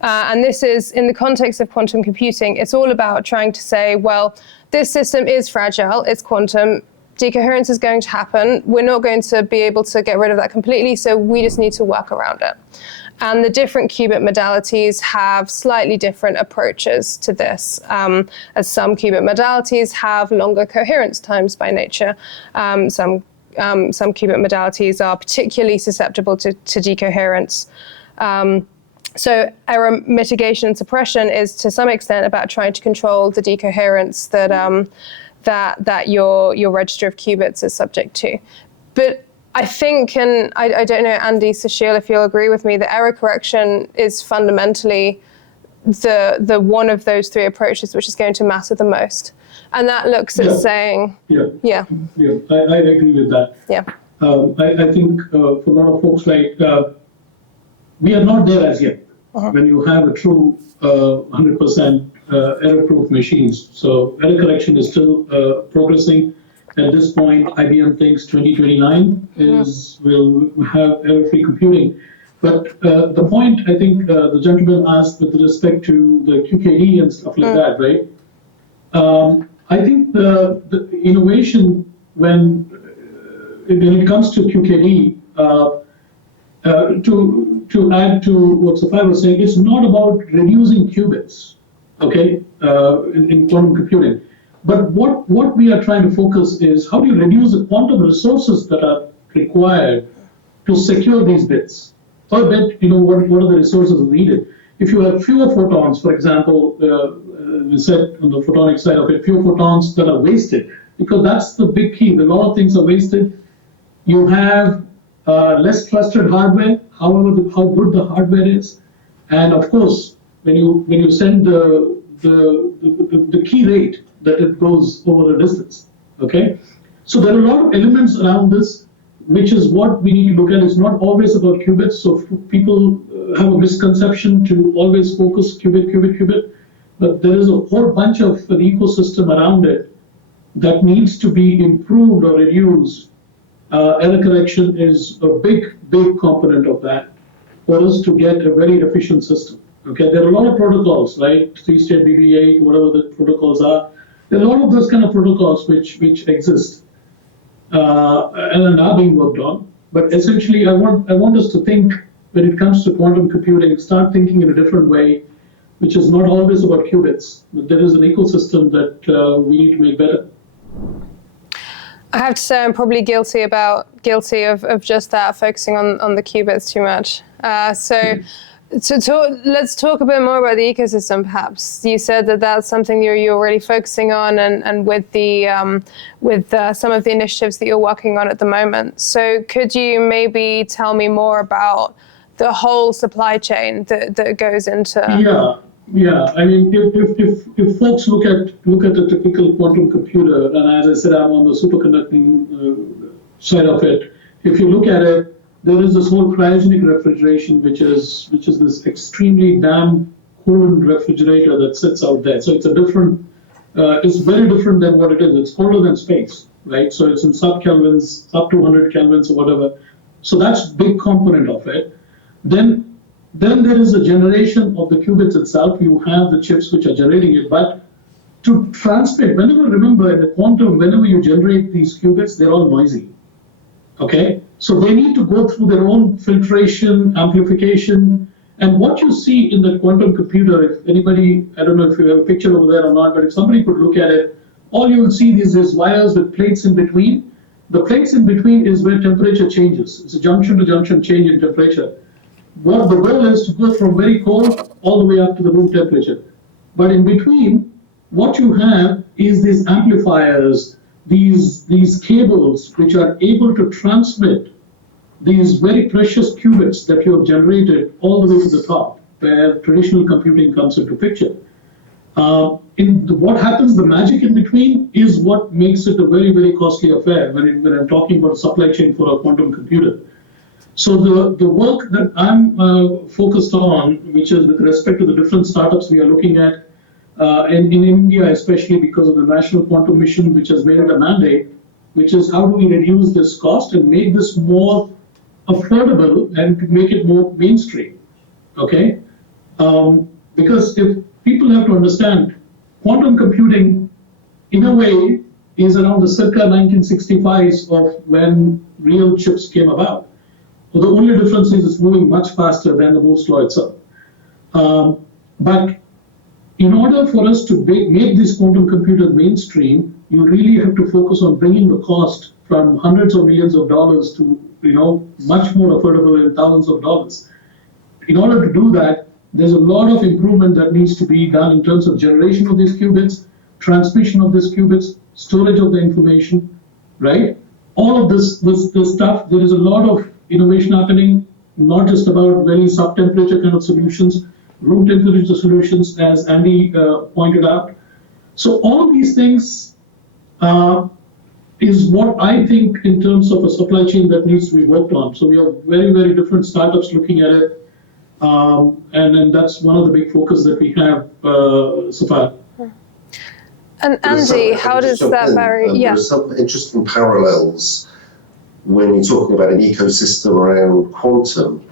And this is, in the context of quantum computing, it's all about trying to say, well, this system is fragile, it's quantum, decoherence is going to happen, we're not going to be able to get rid of that completely, so we just need to work around it. And the different qubit modalities have slightly different approaches to this, as some qubit modalities have longer coherence times by nature. Some qubit modalities are particularly susceptible to decoherence. So error mitigation and suppression is to some extent about trying to control the decoherence that your register of qubits is subject to. But I think, and I don't know, Andy, Sushil, if you'll agree with me, that error correction is fundamentally the one of those three approaches which is going to matter the most. And that looks at saying... I agree with that. Yeah. I think for a lot of folks, we are not there as yet. When you have a true 100% error-proof machines. So error correction is still progressing. At this point, IBM thinks 2029 will have error-free computing. But the point I think the gentleman asked with respect to the QKD and stuff like that, right? I think the innovation when it comes to QKD, to add to what Safai was saying, it's not about reducing qubits, okay, in quantum computing. But what we are trying to focus is how do you reduce the quantum resources that are required to secure these bits? Per bit, what are the resources needed? If you have fewer photons, for example, we said on the photonic side of it, fewer photons that are wasted, because that's the big key. A lot of things are wasted. You have less trusted hardware, however how good the hardware is, and of course, when you send the key rate that it goes over a distance, okay? So there are a lot of elements around this, which is what we need to look at. It's not always about qubits, so people have a misconception to always focus qubit, but there is a whole bunch of an ecosystem around it that needs to be improved or reduced. Error correction is a big component of that for us to get a very efficient system. Okay, there are a lot of protocols, right? 3-state BB8, whatever the protocols are. There are a lot of those kind of protocols which exist and are being worked on. But essentially, I want us to think, when it comes to quantum computing, start thinking in a different way, which is not always about qubits, but there is an ecosystem that we need to make better. I have to say I'm probably guilty of just that, focusing on the qubits too much. Let's talk a bit more about the ecosystem, perhaps. You said that that's something you're really focusing on, and with some of the initiatives that you're working on at the moment. So could you maybe tell me more about the whole supply chain that goes into? Yeah. I mean, if folks look at a typical quantum computer, and as I said, I'm on the superconducting side of it. If you look at it, there is this whole cryogenic refrigeration, which is this extremely damn cooled refrigerator that sits out there. So it's it's very different than what it is. It's colder than space, right? So it's in sub-Kelvins, sub 200 Kelvins or whatever. So that's a big component of it. Then there is a generation of the qubits itself. You have the chips which are generating it, but to transmit, remember in the quantum, whenever you generate these qubits, they're all noisy, okay? So they need to go through their own filtration, amplification, And what you see in the quantum computer, if anybody, I don't know if you have a picture over there or not, but if somebody could look at it, all you will see is these wires with plates in between. The plates in between is where temperature changes. It's a junction to junction change in temperature. What the goal is to go from very cold all the way up to the room temperature. But in between, what you have is these amplifiers, these cables which are able to transmit these very precious qubits that you have generated all the way to the top, where traditional computing comes into picture. What happens, the magic in between, is what makes it a very, very costly affair when I'm talking about supply chain for a quantum computer. So the work that I'm focused on, which is with respect to the different startups we are looking at, in India, especially because of the National Quantum Mission, which has made it a mandate, which is how do we reduce this cost and make this more affordable and make it more mainstream, okay? Because if people have to understand, quantum computing, in a way, is around the circa 1965s of when real chips came about. Well, the only difference is it's moving much faster than the Moore's law itself. But in order for us to make this quantum computer mainstream, you really have to focus on bringing the cost from hundreds of millions of dollars to much more affordable in thousands of dollars. In order to do that, there's a lot of improvement that needs to be done in terms of generation of these qubits, transmission of these qubits, storage of the information, right? All of this stuff, there is a lot of innovation happening, not just about very sub-temperature kind of solutions, room temperature solutions, as Andy pointed out. So all these things is what I think in terms of a supply chain that needs to be worked on. So we have very, very different startups looking at it. And that's one of the big focus that we have so far. And Andy, how does that vary? There are some interesting parallels when you're talking about an ecosystem around quantum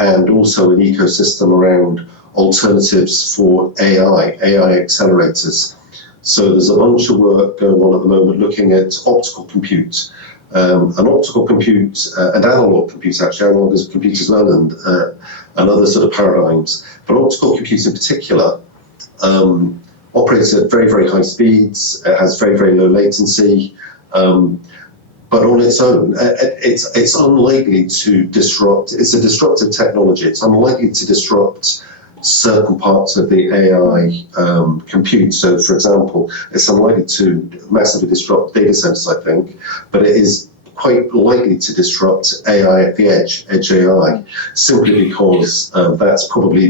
and also an ecosystem around alternatives for AI accelerators. So there's a bunch of work going on at the moment looking at optical compute, and optical compute and analog compute, actually, analog is compute as well, and other sort of paradigms. But optical compute in particular operates at very, very high speeds, it has very, very low latency, but on its own, it's unlikely to disrupt, it's a disruptive technology, it's unlikely to disrupt certain parts of the AI compute. So, for example, it's unlikely to massively disrupt data centers, I think, but it is quite likely to disrupt AI at the edge AI, simply because that's probably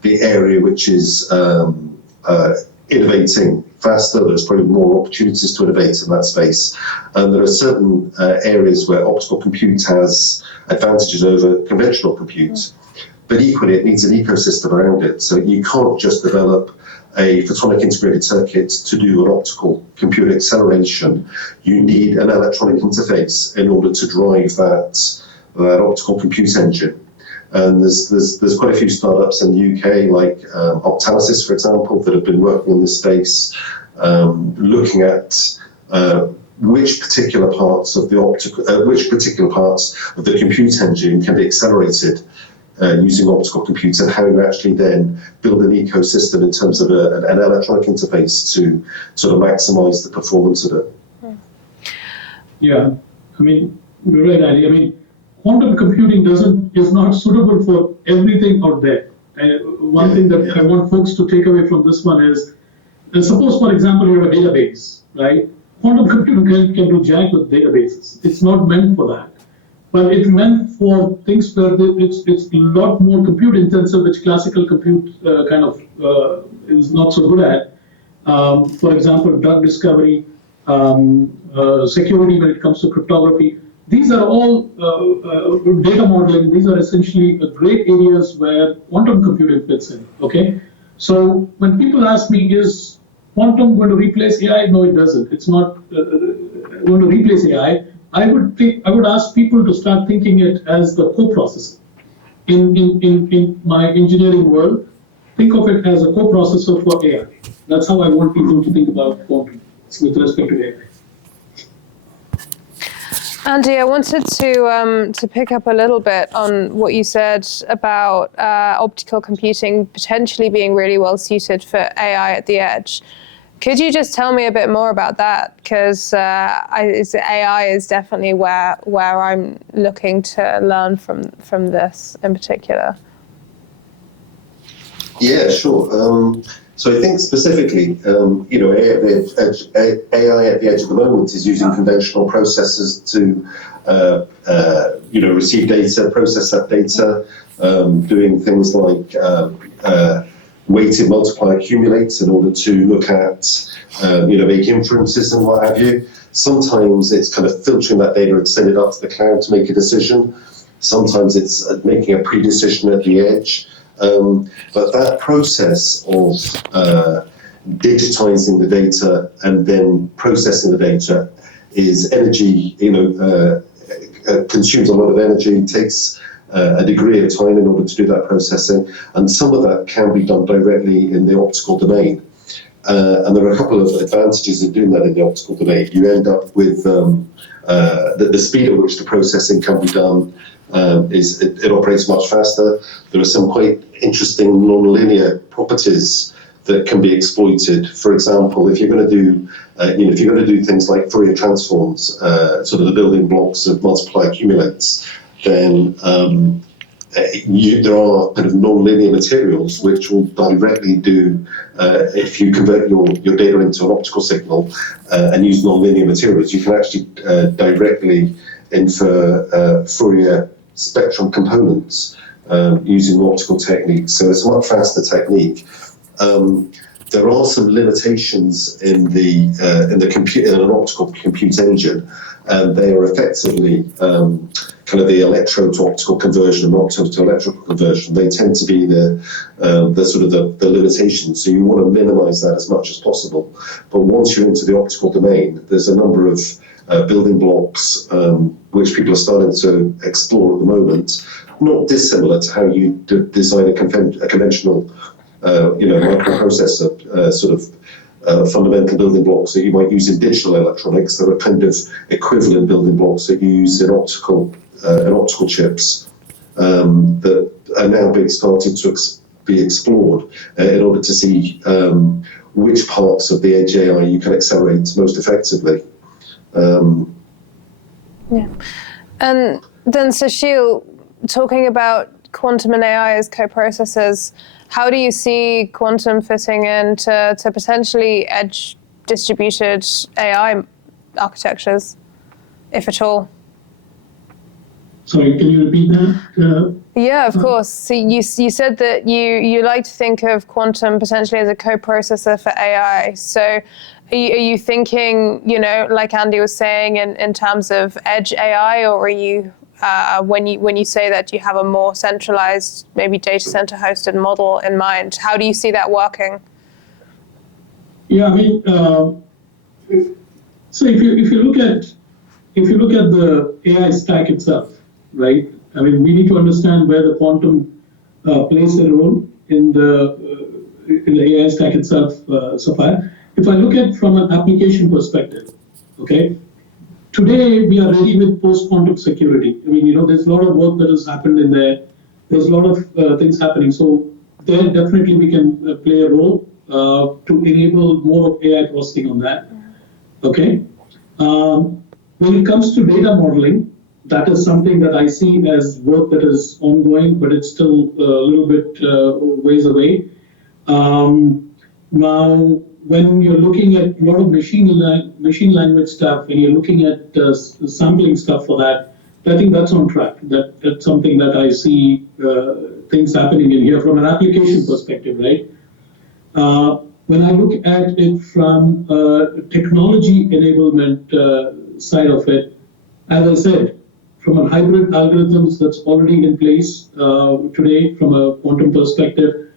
the area which is innovating faster. There's probably more opportunities to innovate in that space. And there are certain areas where optical compute has advantages over conventional compute. But equally, it needs an ecosystem around it. So you can't just develop a photonic integrated circuit to do an optical computer acceleration. You need an electronic interface in order to drive that optical compute engine. And there's quite a few startups in the UK, like Optalysis, for example, that have been working in this space, looking at which particular parts of the compute engine can be accelerated using optical compute, and how you actually then build an ecosystem in terms of an electronic interface to sort of maximize the performance of it. Yeah, I mean, you're right, Andy. I mean, quantum computing is not suitable for everything out there. One thing that I want folks to take away from this one is, suppose, for example, you have a database, right? Quantum computing can do jack with databases. It's not meant for that. But it's meant for things where it's a lot more compute intensive, which classical compute is not so good at. For example, drug discovery, security when it comes to cryptography. These are all data modeling. These are essentially great areas where quantum computing fits in. Okay, so when people ask me, is quantum going to replace AI? No, it doesn't. It's not going to replace AI. I would ask people to start thinking it as the coprocessor. In my engineering world, think of it as a coprocessor for AI. That's how I want people to think about quantum with respect to AI. Andy, I wanted to pick up a little bit on what you said about optical computing potentially being really well suited for AI at the edge. Could you just tell me a bit more about that? Because AI is definitely where I'm looking to learn from this in particular. Yeah, sure. So I think specifically, AI at the edge at the moment is using conventional processors to, receive data, process that data, doing things like weighted multiply accumulates in order to look at, make inferences and what have you. Sometimes it's kind of filtering that data and send it up to the cloud to make a decision. Sometimes it's making a pre-decision at the edge. But that process of digitizing the data and then processing the data is energy, consumes a lot of energy, takes a degree of time in order to do that processing, and some of that can be done directly in the optical domain. And there are a couple of advantages in doing that in the optical domain. You end up with the speed at which the processing can be done. It operates much faster. There are some quite interesting nonlinear properties that can be exploited. For example, if you're going to do things like Fourier transforms, sort of the building blocks of multiply accumulates, then there are kind of nonlinear materials which will directly do, if you convert your data into an optical signal and use nonlinear materials, you can actually directly infer Fourier spectrum components using optical techniques. So it's a much faster technique. There are some limitations in an optical compute engine, and they are effectively kind of the electrode to optical conversion and optical to electrical conversion. They tend to be the sort of the limitations. So you want to minimize that as much as possible. But once you're into the optical domain, there's a number of building blocks which people are starting to explore at the moment, not dissimilar to how you design a conventional microprocessor, sort of fundamental building blocks that you might use in digital electronics. There are kind of equivalent building blocks that you use in optical chips that are now being started to be explored in order to see which parts of the edge AI you can accelerate most effectively. Yeah. And then, Sushil, talking about quantum and AI as co-processors, how do you see quantum fitting into potentially edge distributed AI architectures, if at all? Sorry, can you repeat that? Yeah, of course. So you said that you like to think of quantum potentially as a co-processor for AI. So are you thinking, like Andy was saying, in terms of edge AI, or are you when you say that you have a more centralized, maybe data center hosted model in mind? How do you see that working? Yeah, I mean, so if you look at the AI stack itself, right? I mean, we need to understand where the quantum plays a role in the AI stack itself, Sapphire. If I look at from an application perspective, okay, today we are ready with post-quantum security. I mean, there's a lot of work that has happened in there. There's a lot of things happening. So there definitely we can play a role to enable more of AI processing on that. Okay. When it comes to data modeling, that is something that I see as work that is ongoing, but it's still a little bit ways away. Now, when you're looking at a lot of machine language stuff, and you're looking at sampling stuff for that, I think that's on track. That's something that I see things happening in here from an application perspective, right? When I look at it from technology enablement side of it, as I said, from a hybrid algorithms that's already in place today from a quantum perspective,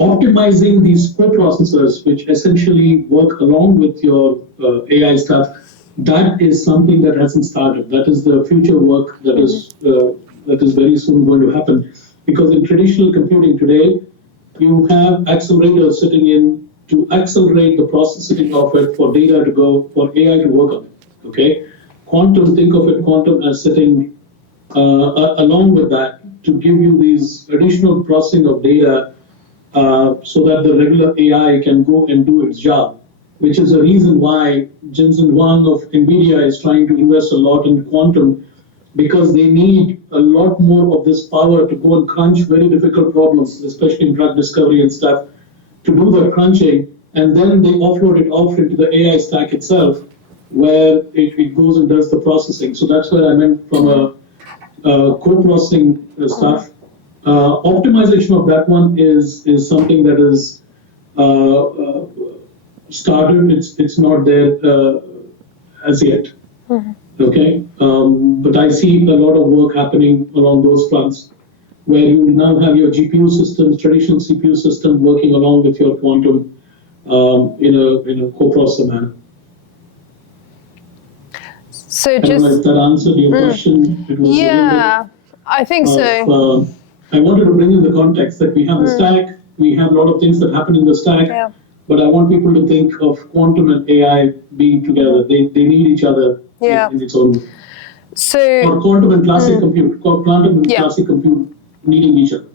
optimizing these co-processors, which essentially work along with your AI stuff, that is something that hasn't started. That is the future work that is very soon going to happen. Because in traditional computing today, you have accelerators sitting in to accelerate the processing of it for data to go, for AI to work on it. Okay, quantum, think of it, quantum as sitting along with that to give you these additional processing of data so that the regular AI can go and do its job, which is a reason why Jensen Huang of NVIDIA is trying to invest a lot in quantum, because they need a lot more of this power to go and crunch very difficult problems, especially in drug discovery and stuff, to do the crunching, and then they offload it off into the AI stack itself, where it goes and does the processing. So that's where I meant from a co-processing stuff. Optimization of that one is something that is started. It's not there as yet. Okay, but I see a lot of work happening along those fronts, where you now have your GPU systems, traditional CPU system working along with your quantum in a co-processor manner. So I don't know if that answered your question. It was I think so. I wanted to bring in the context that we have the stack, we have a lot of things that happen in the stack, but I want people to think of quantum and AI being together. They need each other in its own way. So, or quantum and classic compute, quantum and classic compute needing each other.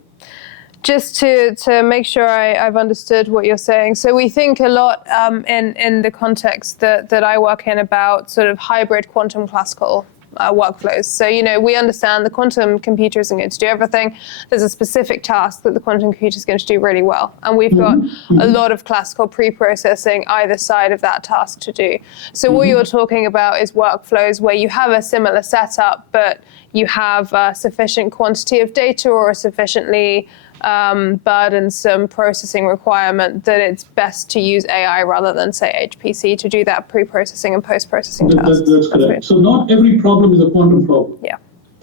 Just to make sure I've understood what you're saying. So we think a lot in the context that I work in about sort of hybrid quantum classical workflows. So, we understand the quantum computer isn't going to do everything. There's a specific task that the quantum computer is going to do really well. And we've got a lot of classical pre-processing either side of that task to do. So what you're talking about is workflows where you have a similar setup, but you have a sufficient quantity of data or a sufficiently burdensome processing requirement that it's best to use AI rather than, say, HPC to do that pre-processing and post-processing tasks. That's correct. So not every problem is a quantum problem. Yeah.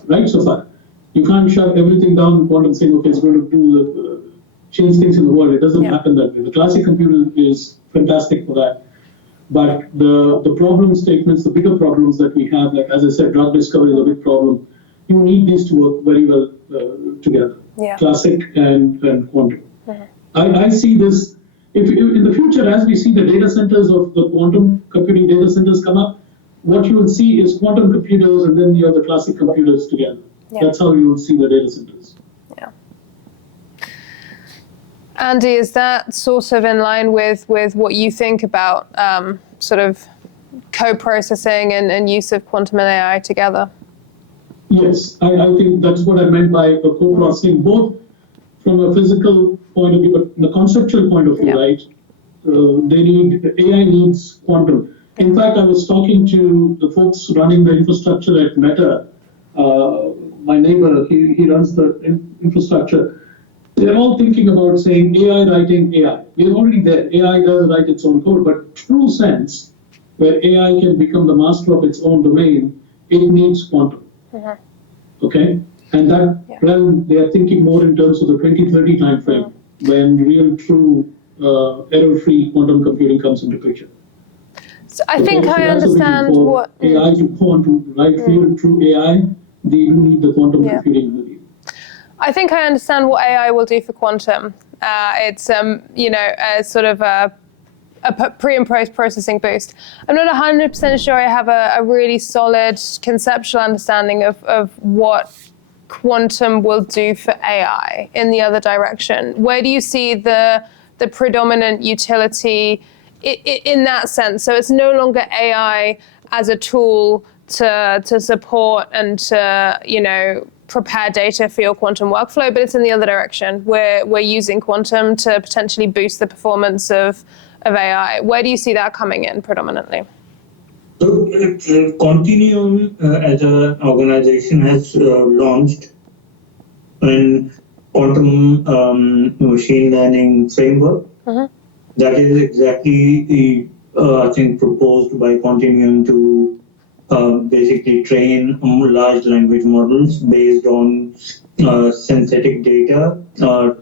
Right, so far. You can't shove everything down in quantum saying, okay, it's going to do change things in the world. It doesn't happen that way. The classic computer is fantastic for that. But the problem statements, the bigger problems that we have, like, as I said, drug discovery is a big problem. You need these to work very well together. Classic and quantum. I see this, if in the future, as we see the data centers of the quantum computing data centers come up, what you will see is quantum computers and then you have the classic computers together. That's how you will see the data centers. Andy, is that sort of in line with what you think about sort of co-processing and use of quantum and AI together? Yes, I think that's what I meant by co-processing, both from a physical point of view, but from a conceptual point of view, right? AI needs quantum. In fact, I was talking to the folks running the infrastructure at Meta. My neighbor, he runs the infrastructure. They're all thinking about saying AI writing AI. We're already there. AI does write its own code, but true sense, where AI can become the master of its own domain, it needs quantum. Okay, and that realm, they are thinking more in terms of the 2030 timeframe, when real, true, error-free quantum computing comes into picture. So I think I understand what AI to quantum, right? Real, true AI, they do need the quantum computing in the lead. I think I understand what AI will do for quantum. It's a sort of a pre and post processing boost. I'm not 100% sure I have a really solid conceptual understanding of what quantum will do for AI in the other direction. Where do you see the predominant utility in that sense? So it's no longer AI as a tool to support and to, prepare data for your quantum workflow, but it's in the other direction. We're using quantum to potentially boost the performance of AI. Where do you see that coming in predominantly? So Continuum as an organization has launched an quantum machine learning framework. That is exactly, I think, proposed by Continuum to basically train large language models based on synthetic data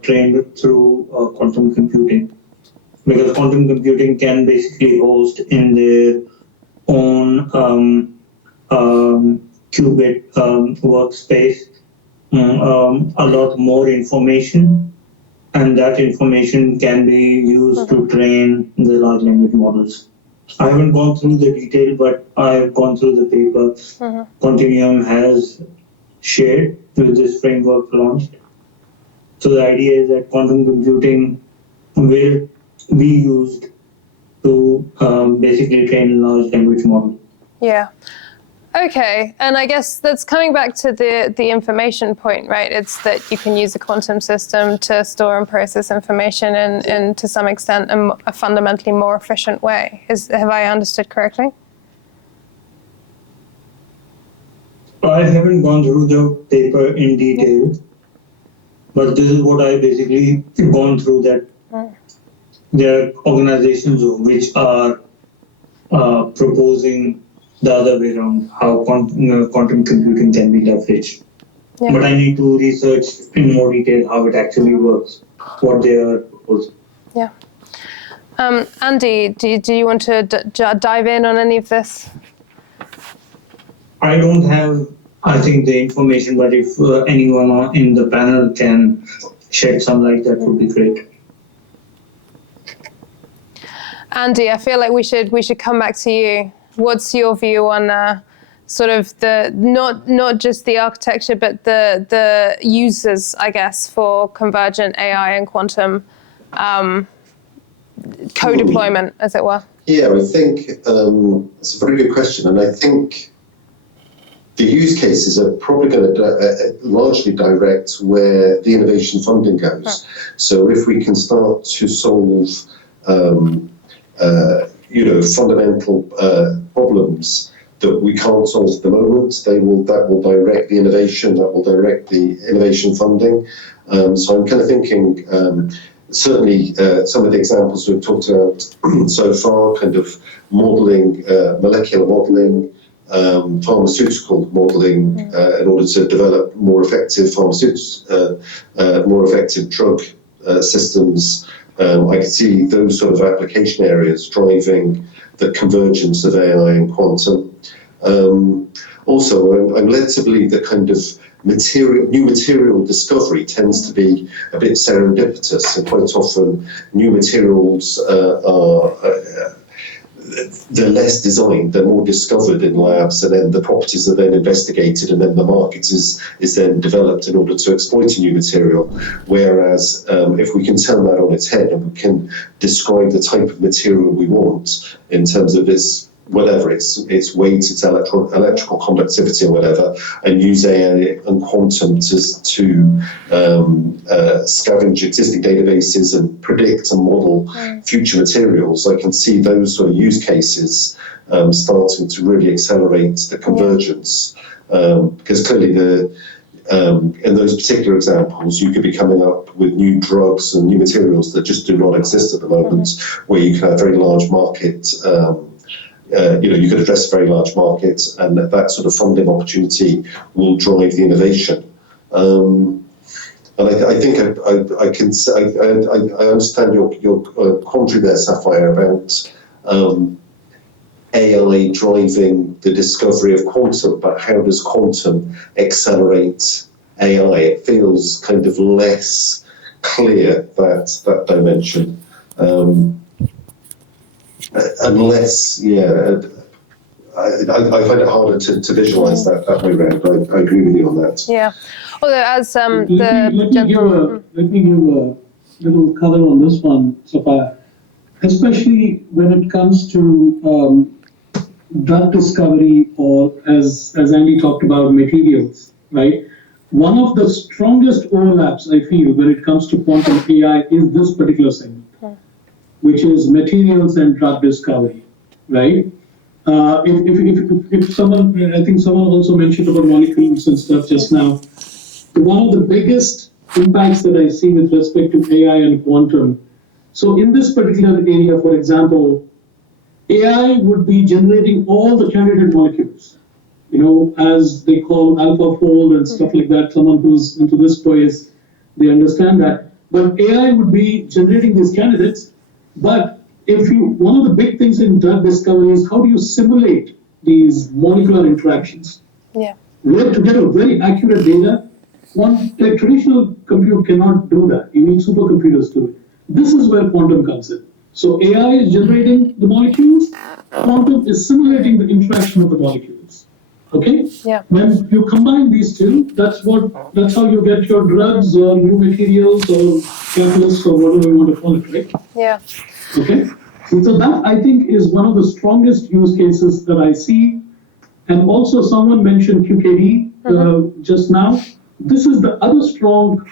trained through quantum computing. Because quantum computing can basically host in their own qubit workspace a lot more information, and that information can be used to train the large language models. I haven't gone through the detail, but I've gone through the paper Continuum has shared with this framework launched. So the idea is that quantum computing will be used to basically train a large language model. Yeah. Okay, and I guess that's coming back to the information point, right? It's that you can use a quantum system to store and process information in to some extent a fundamentally more efficient way. Have I understood correctly? I haven't gone through the paper in detail, but this is what I basically gone through, that there are organizations which are proposing the other way around, how quantum computing can be leveraged. Yeah. But I need to research in more detail how it actually works, what they are proposing. Yeah. Andy, do you want to dive in on any of this? I don't have, I think, the information, but if anyone in the panel can shed some light, that would be great. Andy, I feel like we should come back to you. What's your view on sort of the not just the architecture, but the users, I guess, for convergent AI and quantum co-deployment, as it were? Yeah, I think it's a very good question, and I think the use cases are probably going to largely direct where the innovation funding goes. So if we can start to solve fundamental problems that we can't solve at the moment, that will direct the innovation, that will direct the innovation funding. So I'm kind of thinking, certainly some of the examples we've talked about so far, kind of modeling, molecular modeling, pharmaceutical modeling in order to develop more effective more effective drug systems. I can see those sort of application areas driving the convergence of AI and quantum. Also, I'm led to believe that kind of new material discovery tends to be a bit serendipitous, and quite often new materials they're less designed, they're more discovered in labs, and then the properties are then investigated, and then the market is then developed in order to exploit a new material. Whereas if we can turn that on its head and we can describe the type of material we want in terms of its whatever, its weight, its electrical conductivity or whatever, and use AI and quantum to scavenge existing databases and predict and model future materials, I can see those sort of use cases starting to really accelerate the convergence. Because clearly in those particular examples, you could be coming up with new drugs and new materials that just do not exist at the moment, where you can have very large market. You could address a very large market, and that sort of funding opportunity will drive the innovation. And I think I understand your quandary there, Sapphire, about AI driving the discovery of quantum, but how does quantum accelerate AI? It feels kind of less clear, that dimension. Unless, I find it harder to visualize that way around. I agree with you on that. Yeah. Although, as let me give a little color on this one, Sapphire. Especially when it comes to drug discovery, or as Andy talked about, materials, right? One of the strongest overlaps I feel when it comes to quantum AI is this particular segment, which is materials and drug discovery, right? If someone, I think someone also mentioned about molecules and stuff just now. One of the biggest impacts that I see with respect to AI and quantum. So in this particular area, for example, AI would be generating all the candidate molecules, as they call AlphaFold and stuff like that. Someone who's into this space, they understand that. But AI would be generating these candidates. But one of the big things in drug discovery is how do you simulate these molecular interactions? Yeah. Where to get a very accurate data, the traditional compute cannot do that. You need supercomputers to do it. This is where quantum comes in. So AI is generating the molecules, quantum is simulating the interaction of the molecules. Okay? Yeah. When you combine these two, that's how you get your drugs or new materials or catalysts or whatever you want to call it, right? Yeah. Okay? So that, I think, is one of the strongest use cases that I see. And also someone mentioned QKD just now. This is the other strong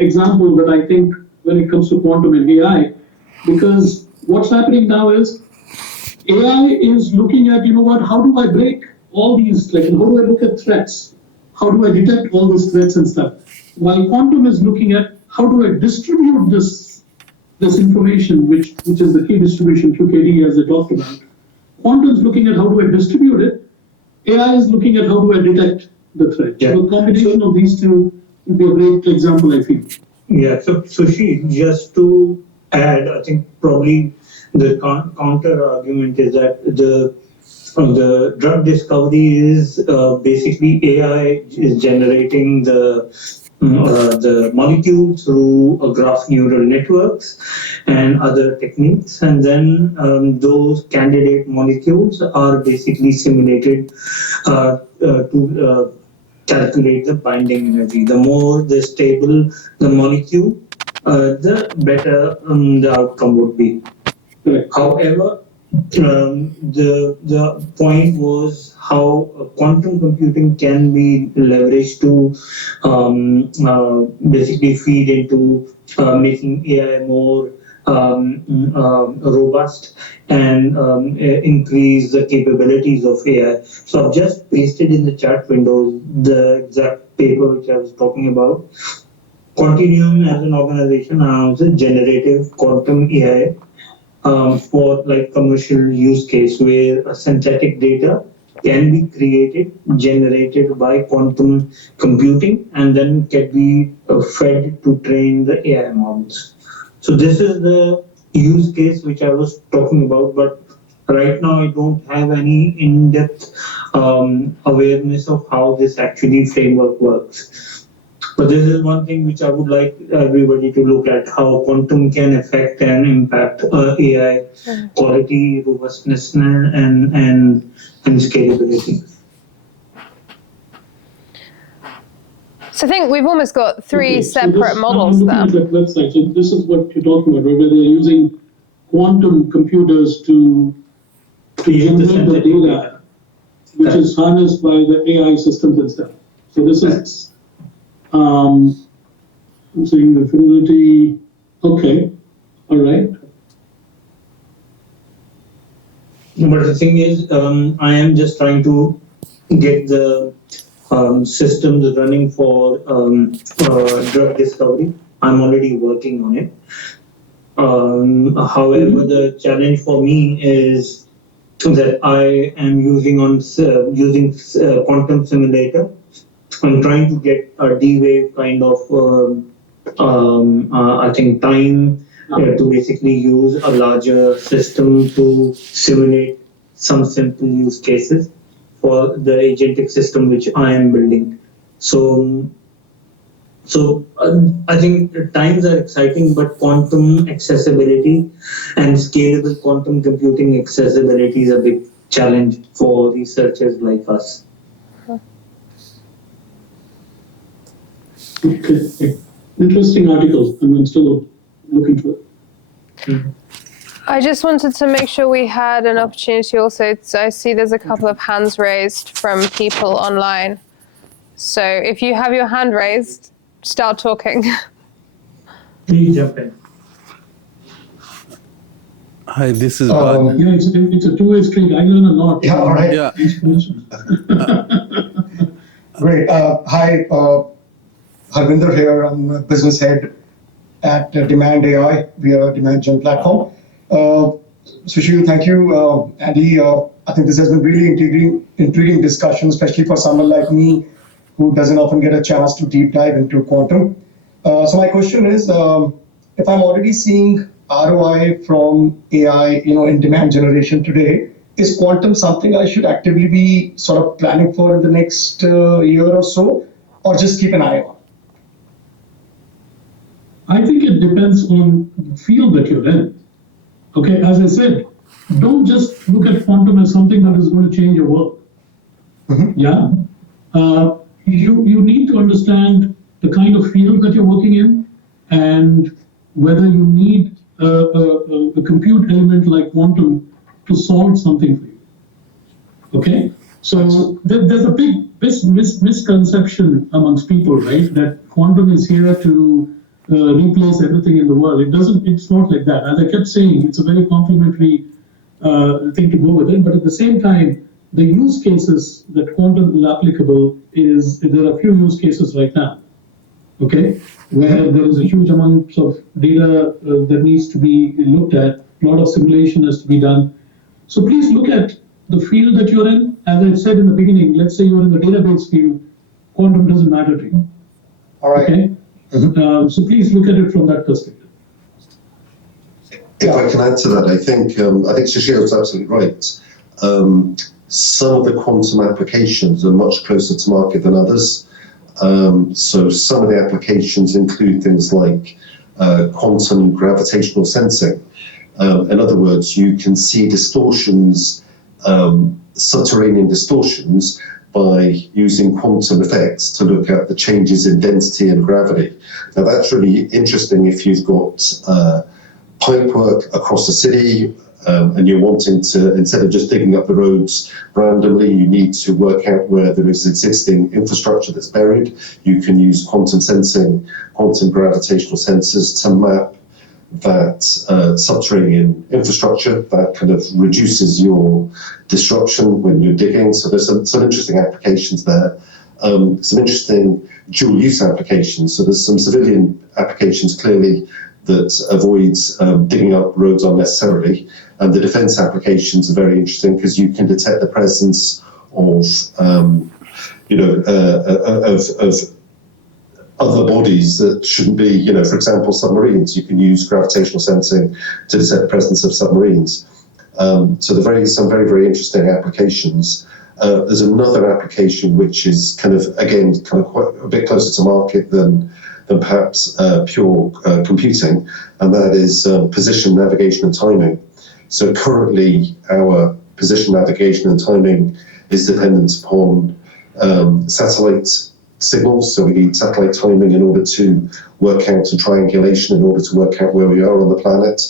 example that I think when it comes to quantum and AI, because what's happening now is AI is looking at, how do I break all these, like, how do I look at threats? How do I detect all these threats and stuff? While quantum is looking at how do I distribute this information, which is the key distribution, QKD, as I talked about. Quantum is looking at how do I distribute it. AI is looking at how do I detect the threat. Yeah. So the combination of these two would be a great example, I feel. Yeah, so Sushi, just to add, I think probably the counter argument is that the drug discovery is basically AI is generating the molecule through graph neural networks and other techniques, and then those candidate molecules are basically simulated to calculate the binding energy. The more stable the molecule, the better the outcome would be. However, the point was how quantum computing can be leveraged to basically feed into making AI more robust and increase the capabilities of AI. So I've just pasted in the chat window the exact paper which I was talking about. Quantinuum as an organization announces generative quantum AI for like commercial use case where a synthetic data can be generated by quantum computing, and then can be fed to train the AI models. So this is the use case which I was talking about, but right now I don't have any in-depth awareness of how this actually framework works. But this is one thing which I would like everybody to look at, how quantum can affect and impact AI quality, robustness, and scalability. So I think we've almost got three So separate models I'm there. looking at that website. So this is what you're talking about, right? Where they're using quantum computers to generate the data, which is harnessed by the AI systems and stuff. So this is, I'm saying the fidelity. Okay, all right. But the thing is, I am just trying to get the systems running for drug discovery. I'm already working on it. However, the challenge for me is that I am using quantum simulator. I'm trying to get a D-Wave kind of, I think, time to basically use a larger system to simulate some simple use cases for the agentic system which I am building. So I think times are exciting, but quantum accessibility and scalable quantum computing accessibility is a big challenge for researchers like us. Okay. Interesting article. I'm still looking for it. I just wanted to make sure we had an opportunity also. So I see there's a couple of hands raised from people online. So if you have your hand raised, start talking. Please jump in. Hi, this is It's a two-way street. I learn a lot. Yeah, all right. Yeah. Great. Hi, Harvinder here. I'm a business head at Demand AI. We are a demand gen platform. Sushil, thank you. Andy, I think this has been really intriguing discussion, especially for someone like me who doesn't often get a chance to deep dive into quantum. So my question is, if I'm already seeing ROI from AI, in demand generation today, is quantum something I should actively be sort of planning for in the next year or so, or just keep an eye on? I think it depends on the field that you're in. Okay, as I said, don't just look at quantum as something that is going to change your world. Yeah, you need to understand the kind of field that you're working in and whether you need a compute element like quantum to solve something for you. Okay, so there's a big misconception amongst people, right? That quantum is here to replace everything in the world. It doesn't. It's not like that. As I kept saying, it's a very complementary thing to go with it. But at the same time, the use cases that quantum is applicable is there are a few use cases right now. Okay, where there is a huge amount of data that needs to be looked at. A lot of simulation has to be done. So please look at the field that you're in. As I said in the beginning, let's say you're in the database field, quantum doesn't matter to you. All right. Okay. So please look at it from that perspective. If I can add to that, I think Sushil's absolutely right. Some of the quantum applications are much closer to market than others. So some of the applications include things like quantum gravitational sensing. In other words, you can see distortions, subterranean distortions, by using quantum effects to look at the changes in density and gravity. Now that's really interesting if you've got pipework across the city and you're wanting to, instead of just digging up the roads randomly, you need to work out where there is existing infrastructure that's buried. You can use quantum sensing, quantum gravitational sensors to map that subterranean infrastructure. That kind of reduces your disruption when you're digging. So there's some interesting applications there. Some interesting dual use applications. So there's some civilian applications clearly that avoids digging up roads unnecessarily. And the defense applications are very interesting because you can detect the presence of, of other bodies that shouldn't be, for example, submarines. You can use gravitational sensing to detect the presence of submarines. So some very, very interesting applications. There's another application which is quite a bit closer to market than perhaps pure computing, and that is position, navigation, and timing. So currently, our position, navigation, and timing is dependent upon satellite signals. So we need satellite timing in order to work out a triangulation, in order to work out where we are on the planet.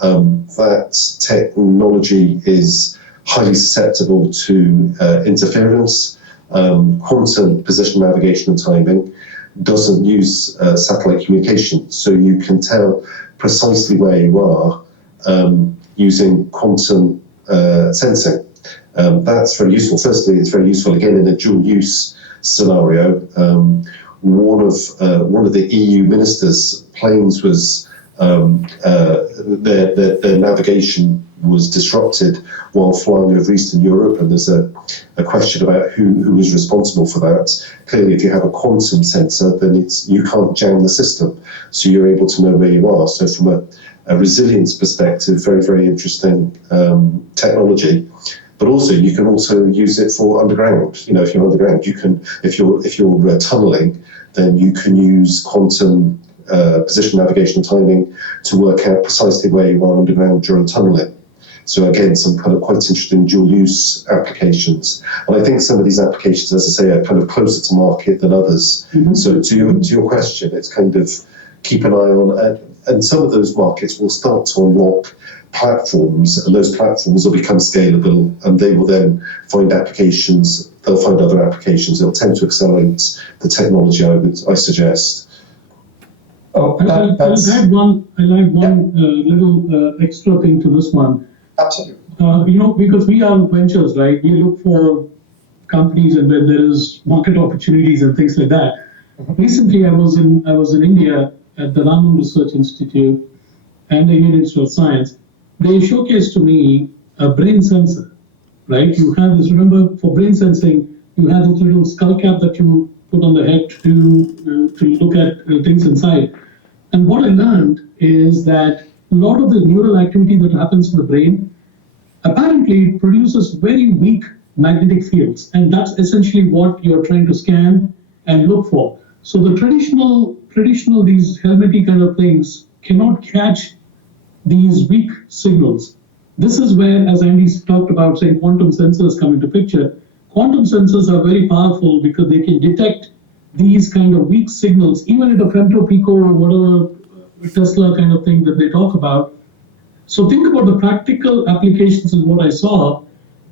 That technology is highly susceptible to interference. Quantum position, navigation, and timing doesn't use satellite communication, so you can tell precisely where you are using quantum sensing. That's very useful. Firstly, it's very useful again in a dual use scenario. One of the EU ministers' planes was their navigation was disrupted while flying over Eastern Europe, and there's a question about who is responsible for that. Clearly, if you have a quantum sensor, then you can't jam the system, so you're able to know where you are. So from a resilience perspective, very, very interesting technology. But also, you can also use it for underground. If you're underground, you can. If you're tunneling, then you can use quantum position, navigation, and timing to work out precisely where you are underground during tunneling. So again, some kind of quite interesting dual-use applications. And I think some of these applications, as I say, are kind of closer to market than others. Mm-hmm. So to your question, it's kind of keep an eye on, and some of those markets will start to unlock platforms, and those platforms will become scalable, and they will then find applications. They'll find other applications. It'll tend to accelerate the technology, I suggest. Oh, I'll add one little extra thing to this one. Absolutely. Because we are ventures, right? We look for companies and where there is market opportunities and things like that. Mm-hmm. Recently, I was in India at the Raman Research Institute and the Indian Institute of Science. They showcased to me a brain sensor, right? You have this. Remember, for brain sensing, you have this little skull cap that you put on the head to look at things inside. And what I learned is that a lot of the neural activity that happens in the brain, apparently it produces very weak magnetic fields. And that's essentially what you're trying to scan and look for. So the traditional these helmety kind of things cannot catch these weak signals. this is where, as Andy talked about, saying quantum sensors come into picture. Quantum sensors are very powerful because they can detect these kind of weak signals, even at a femtopico or whatever Tesla kind of thing that they talk about. So think about the practical applications. And what I saw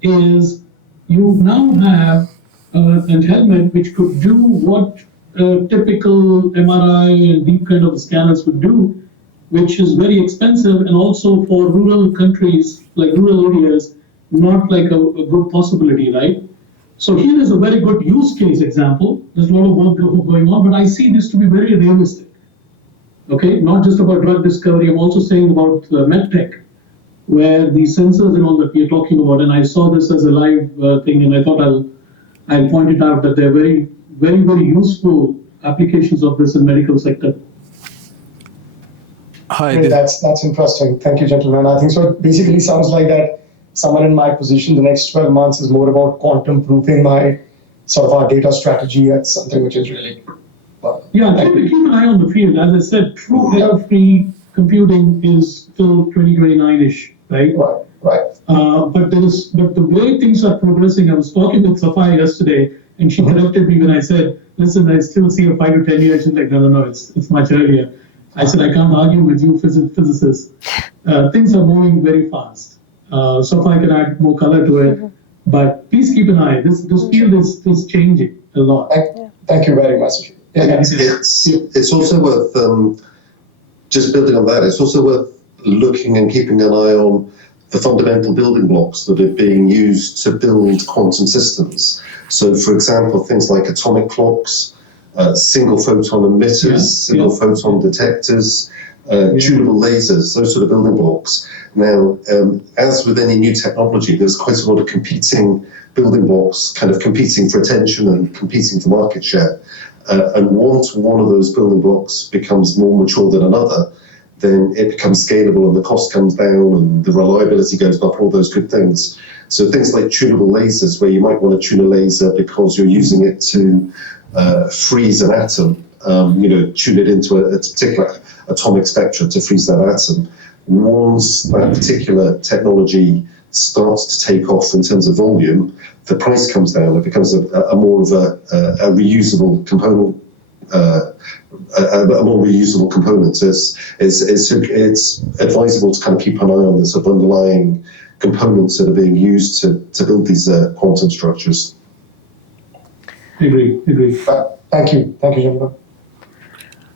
is you now have a helmet which could do what typical MRI and deep kind of scanners would do, which is very expensive, and also for rural countries, like rural areas, not like a good possibility, right? So here is a very good use case example. There's a lot of work going on, but I see this to be very realistic. Okay, not just about drug discovery, I'm also saying about medtech, where the sensors and all that we are talking about, and I saw this as a live thing, and I thought I'll point it out that they're very, very, very useful applications of this in medical sector. Hi. Great, that's interesting. Thank you, gentlemen. I think so. It basically sounds like that someone in my position, the next 12 months is more about quantum proofing my sort of our data strategy. That's something which is really Yeah, keep an eye on the field. As I said, true error-free computing is still 2029-ish, right? Right. But the way things are progressing, I was talking with Safai yesterday, and she corrected me when I said, "Listen, I still see a 5 to 10 years." She's like, "No, it's much earlier." I said, "I can't argue with you, physicists. Things are moving very fast." Safai can add more color to it, but please keep an eye. This field is changing a lot. Thank you very much. It's also worth, just building on that, it's also worth looking and keeping an eye on the fundamental building blocks that are being used to build quantum systems. So, for example, things like atomic clocks, single photon emitters, single photon detectors, tunable lasers, those sort of building blocks. Now, as with any new technology, there's quite a lot of competing building blocks, kind of competing for attention and competing for market share. And once one of those building blocks becomes more mature than another, then it becomes scalable and the cost comes down and the reliability goes up, all those good things. So things like tunable lasers, where you might want to tune a laser because you're using it to freeze an atom, tune it into a particular atomic spectra to freeze that atom. Once that particular technology starts to take off in terms of volume, the price comes down. It becomes a more of a reusable component, a more reusable component. So it's advisable to kind of keep an eye on the sort of underlying components that are being used to build these quantum structures. Agree. Thank you, gentlemen.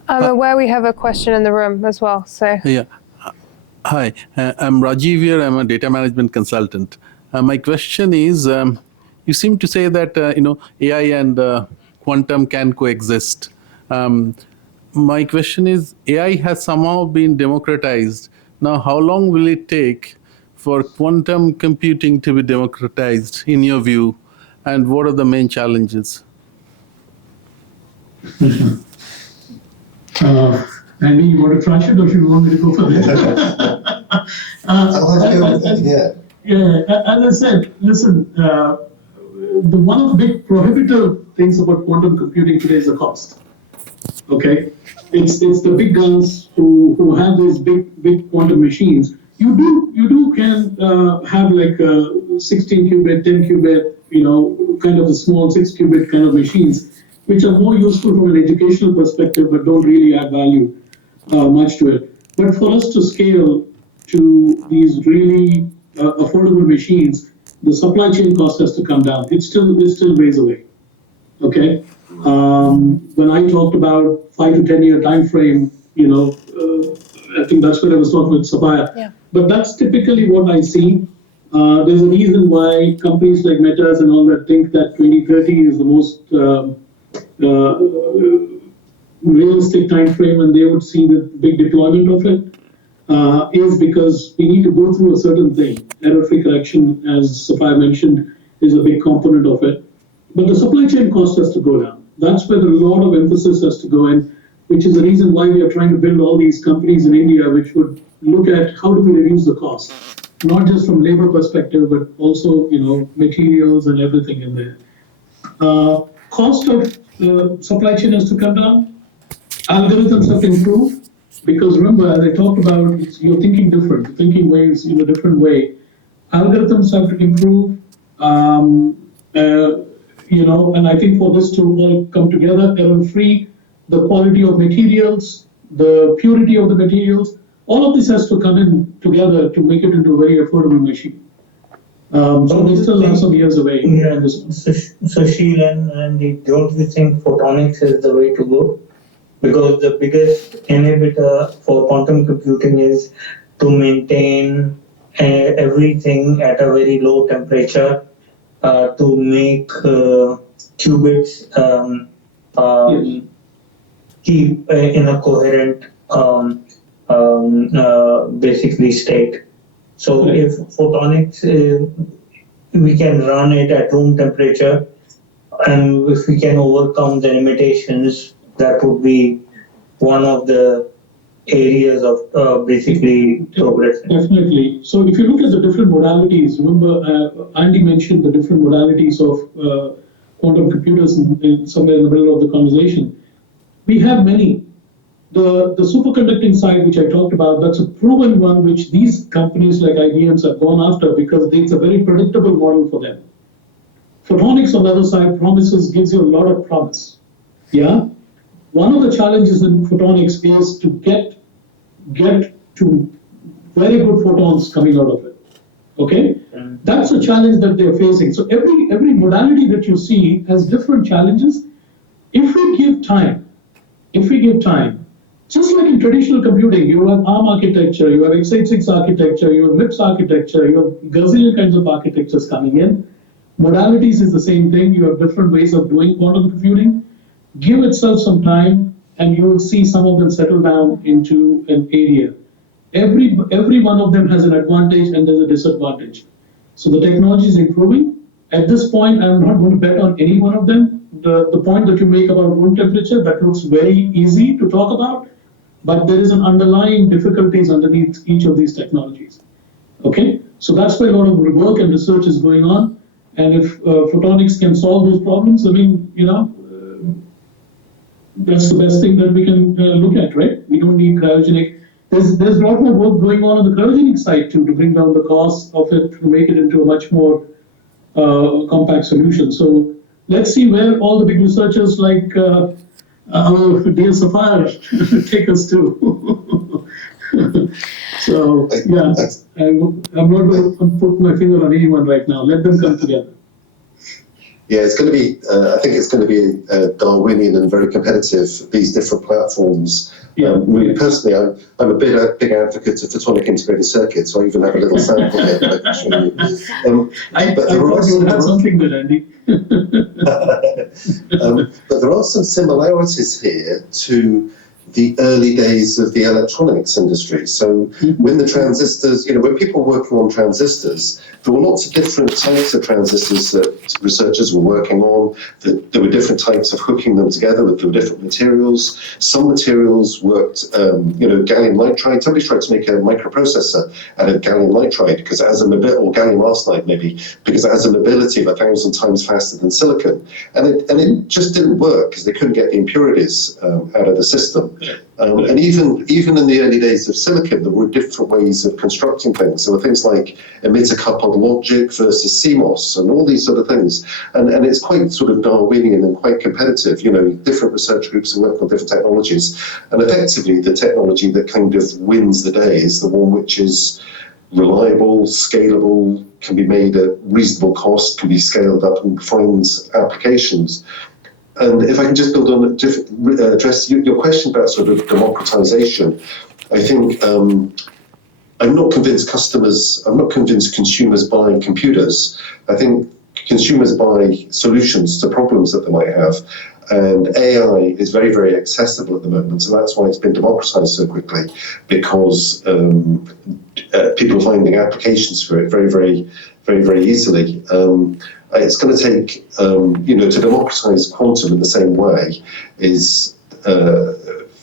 I'm aware we have a question in the room as well. So Yeah. Hi, I'm Rajiv here. I'm a data management consultant. My question is, you seem to say that AI and quantum can coexist. My question is, AI has somehow been democratized. Now, how long will it take for quantum computing to be democratized, in your view, and what are the main challenges? Andy, you want to trash it, or should you want me to go for it? As I said, listen, one of the big prohibitive things about quantum computing today is the cost. Okay, it's the big guns who have these big quantum machines. You can have like a 16 qubit, 10 qubit, kind of the small 6 qubit kind of machines, which are more useful from an educational perspective, but don't really add value much to it. But for us to scale to these really affordable machines, the supply chain cost has to come down. It's still ways away. Okay. When I talked about 5 to 10 year time frame, I think that's what I was talking with Sapphire. Yeah. But that's typically what I see. There's a reason why companies like Metas and all that think that 2030 is the most realistic time frame, and they would see the big deployment of it, is because we need to go through a certain thing. Error-free correction, as Sapphire mentioned, is a big component of it. But the supply chain cost has to go down. That's where a lot of emphasis has to go in, which is the reason why we are trying to build all these companies in India, which would look at how do we reduce the cost, not just from labor perspective, but also materials and everything in there. Cost of supply chain has to come down. Algorithms have to improve, because remember, as I talked about, you're thinking different, thinking ways in a different way. algorithms have to improve, and I think for this to all come together, error-free, the quality of materials, the purity of the materials, all of this has to come in together to make it into a very affordable machine. So we still are some years away. Yeah. So Sheelan, and don't you think photonics is the way to go? Because the biggest inhibitor for quantum computing is to maintain everything at a very low temperature, to make qubits keep in a coherent basically state. So if photonics, we can run it at room temperature, and if we can overcome the limitations, that would be one of the areas of basically progress. Definitely. So if you look at the different modalities, remember Andy mentioned the different modalities of quantum computers somewhere in the middle of the conversation. We have many. The superconducting side, which I talked about, that's a proven one which these companies like IBM's have gone after because it's a very predictable model for them. Photonics on the other side gives you a lot of promise. Yeah. One of the challenges in photonics is to get to very good photons coming out of it. Okay? That's a challenge that they're facing. So every modality that you see has different challenges. If we give time, just like in traditional computing, you have ARM architecture, you have x86 architecture, you have MIPS architecture, you have gazillion kinds of architectures coming in. Modalities is the same thing. You have different ways of doing quantum computing. Give itself some time, and you will see some of them settle down into an area. Every one of them has an advantage and there's a disadvantage. So the technology is improving. At this point, I'm not going to bet on any one of them. The point that you make about room temperature, that looks very easy to talk about, but there is an underlying difficulties underneath each of these technologies. Okay, so that's why a lot of work and research is going on. And if photonics can solve those problems, I mean, that's the best thing that we can look at, right? We don't need cryogenic. There's a lot more work going on the cryogenic side too, to bring down the cost of it, to make it into a much more compact solution. So let's see where all the big researchers like our dear Sapphire take us to. So yeah, I'm not going to put my finger on anyone right now. Let them come together. Yeah, it's going to be. I think it's going to be Darwinian and very competitive. These different platforms. Yeah. Really, personally, I'm a big advocate of photonic integrated circuits. So I even have a little sample here that I can show you. I thought you had something good, Andy. But there are some similarities here to the early days of the electronics industry. So when the transistors, when people were working on transistors, there were lots of different types of transistors that researchers were working on. There were different types of hooking them together with different materials. Some materials worked, gallium nitride. Somebody tried to make a microprocessor out of gallium nitride because it has a mobility, or gallium arsenide maybe, because it has a mobility of 1,000 times faster than silicon. And it just didn't work because they couldn't get the impurities out of the system. And even in the early days of silicon, there were different ways of constructing things. There were things like emitter-coupled logic versus CMOS and all these sort of things. And it's quite sort of Darwinian and quite competitive. Different research groups are working on different technologies. And effectively, the technology that kind of wins the day is the one which is reliable, scalable, can be made at reasonable cost, can be scaled up and finds applications. And if I can just build on, address your question about sort of democratization, I think I'm not convinced consumers buy computers. I think consumers buy solutions to problems that they might have. And AI is very, very accessible at the moment, so that's why it's been democratized so quickly, because people are finding applications for it very, very, very, very easily. It's going to take, to democratize quantum in the same way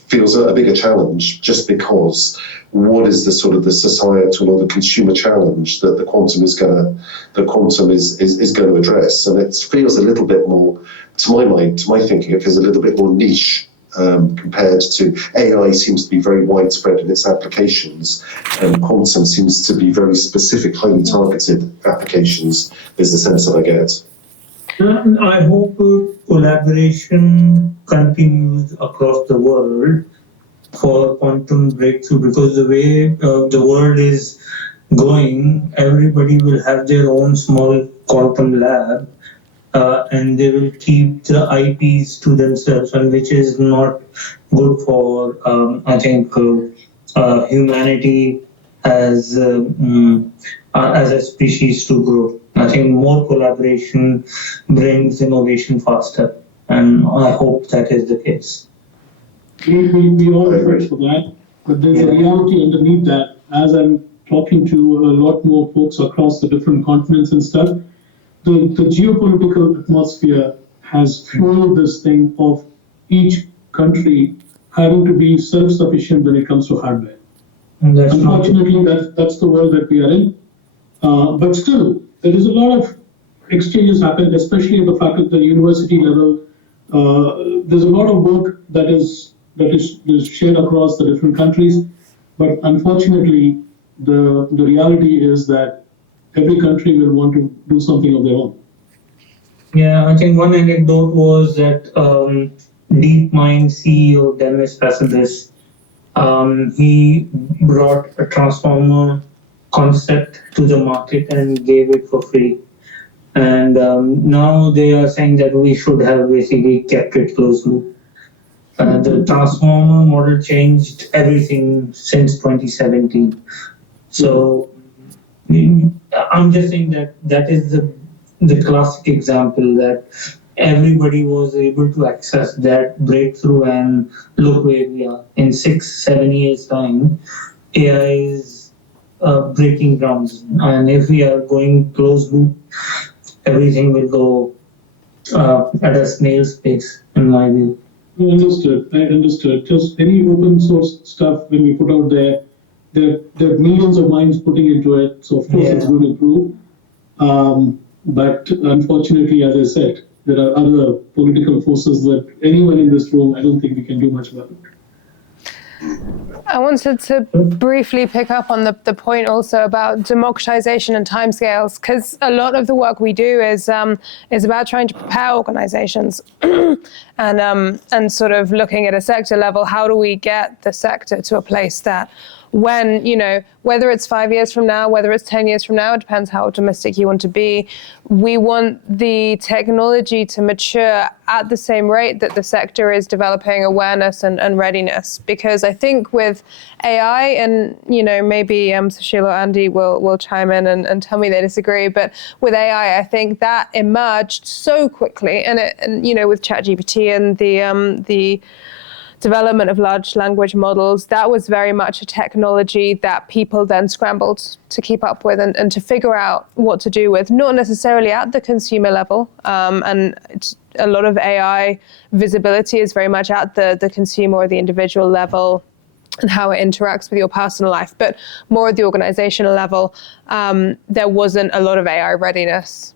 feels a bigger challenge, just because what is the sort of the societal or the consumer challenge that the quantum is going to address, and it feels a little bit more, to my mind, to my thinking, it feels a little bit more niche compared to AI seems to be very widespread in its applications, and quantum seems to be very specific, highly targeted applications, is the sense that I get. I hope collaboration continues across the world for quantum breakthrough, because the way the world is going, everybody will have their own small quantum lab, and they will keep the IPs to themselves, and which is not good for, I think, humanity as a species to grow. I think more collaboration brings innovation faster, and I hope that is the case. We all effort for that, but there's a reality underneath that. As I'm talking to a lot more folks across the different continents and stuff, the geopolitical atmosphere has fueled this thing of each country having to be self-sufficient when it comes to hardware. Unfortunately, that's the world that we are in. But still, there is a lot of exchanges happen, especially at the fact at the university level. There's a lot of work that is shared across the different countries, but unfortunately, the reality is that every country will want to do something of their own. Yeah, I think one anecdote was that DeepMind CEO Demis Hassabis, he brought a transformer concept to the market and gave it for free. And now they are saying that we should have basically kept it closed loop. The transformer model changed everything since 2017. So I'm just saying that is the classic example that everybody was able to access that breakthrough, and look where we are. In 6-7 years time, AI is breaking grounds, and if we are going closed loop, everything will go at a snail's pace, in my view. I understood. Just any open source stuff, when we put out there are millions of minds putting into it, so of course it's going to improve. But unfortunately, as I said, there are other political forces that anyone in this room, I don't think we can do much about it. I wanted to briefly pick up on the point also about democratization and timescales, because a lot of the work we do is about trying to prepare organizations and sort of looking at a sector level, how do we get the sector to a place that when, whether it's 5 years from now, whether it's 10 years from now, it depends how optimistic you want to be. We want the technology to mature at the same rate that the sector is developing awareness and readiness. Because I think with AI, and maybe Sushil or Andy will chime in and tell me they disagree, but with AI, I think that emerged so quickly, and with ChatGPT and the development of large language models, that was very much a technology that people then scrambled to keep up with and to figure out what to do with, not necessarily at the consumer level. And a lot of AI visibility is very much at the consumer or the individual level and how it interacts with your personal life. But more at the organizational level, there wasn't a lot of AI readiness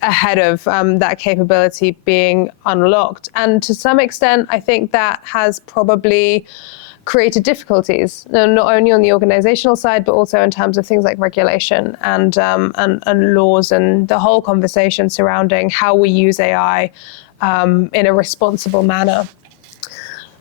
ahead of that capability being unlocked. And to some extent, I think that has probably created difficulties, not only on the organizational side, but also in terms of things like regulation and laws and the whole conversation surrounding how we use AI in a responsible manner.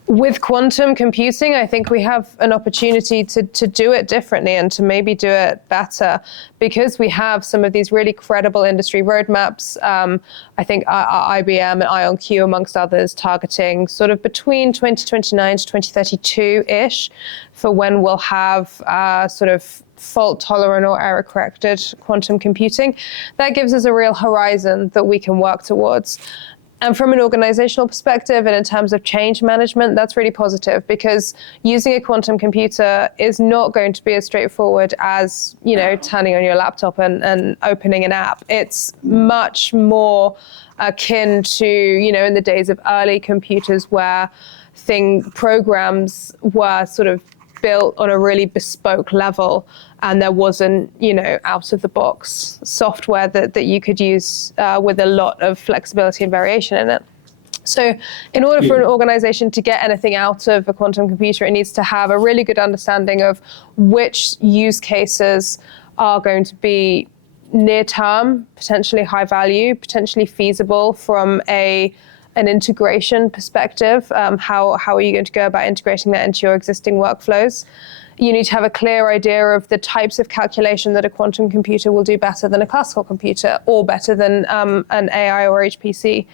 With quantum computing, I think we have an opportunity to do it differently and to maybe do it better, because we have some of these really credible industry roadmaps. I think IBM and IonQ, amongst others, targeting sort of between 2029 to 2032-ish for when we'll have sort of fault-tolerant or error-corrected quantum computing. That gives us a real horizon that we can work towards. And from an organizational perspective and in terms of change management, that's really positive, because using a quantum computer is not going to be as straightforward as, turning on your laptop and opening an app. It's much more akin to, in the days of early computers where programs were sort of built on a really bespoke level, and there wasn't, out of the box software that you could use with a lot of flexibility and variation in it. So in order for an organization to get anything out of a quantum computer, it needs to have a really good understanding of which use cases are going to be near term, potentially high value, potentially feasible from an integration perspective. How are you going to go about integrating that into your existing workflows? You need to have a clear idea of the types of calculation that a quantum computer will do better than a classical computer, or better than an AI or HPC.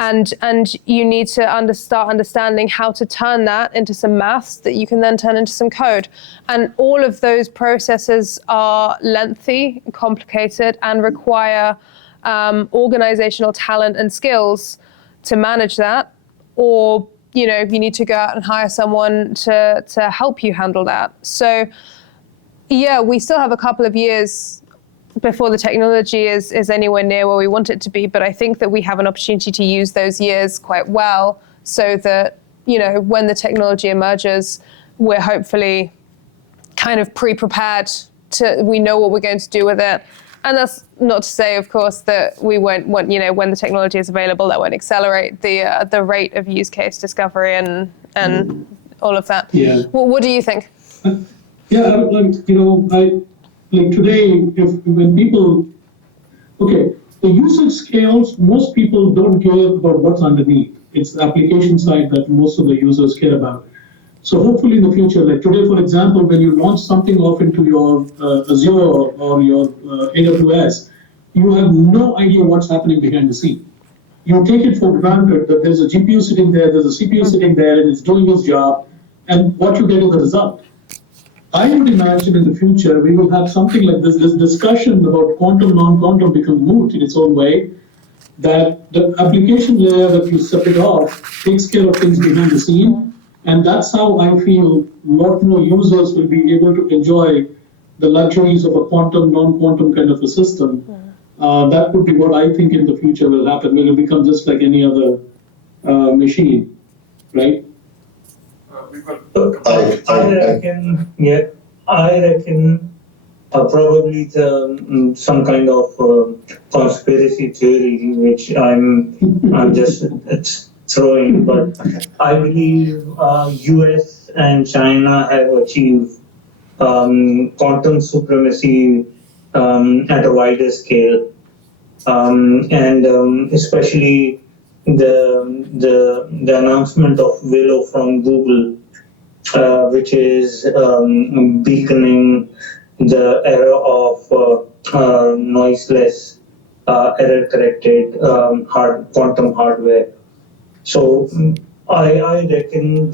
And you need to start understanding how to turn that into some maths that you can then turn into some code. And all of those processes are lengthy, complicated, and require organizational talent and skills to manage that. Or, you need to go out and hire someone to help you handle that. So, yeah, we still have a couple of years before the technology is anywhere near where we want it to be, but I think that we have an opportunity to use those years quite well, so that when the technology emerges, we're hopefully kind of pre-prepared we know what we're going to do with it. And that's not to say, of course, that we won't when the technology is available, that won't accelerate the rate of use case discovery and all of that. Yeah. Well, what do you think? Like today, when people, the usage scales, most people don't care about what's underneath. It's the application side that most of the users care about. So hopefully in the future, like today, for example, when you launch something off into your Azure or your AWS, you have no idea what's happening behind the scene. You take it for granted that there's a GPU sitting there, there's a CPU sitting there, and it's doing its job, and what you get is the result. I would imagine in the future we will have something like this discussion about quantum, non-quantum become moot in its own way, that the application layer that you separate off takes care of things behind the scene, and that's how I feel a lot more users will be able to enjoy the luxuries of a quantum, non-quantum kind of a system. That would be what I think in the future will happen, when it become just like any other machine, right? I reckon probably some kind of conspiracy theory, which I'm just throwing, but I believe US and China have achieved quantum supremacy at a wider scale, and especially the announcement of Willow from Google, which is beaconing the era of noiseless, error-corrected quantum hardware. So I reckon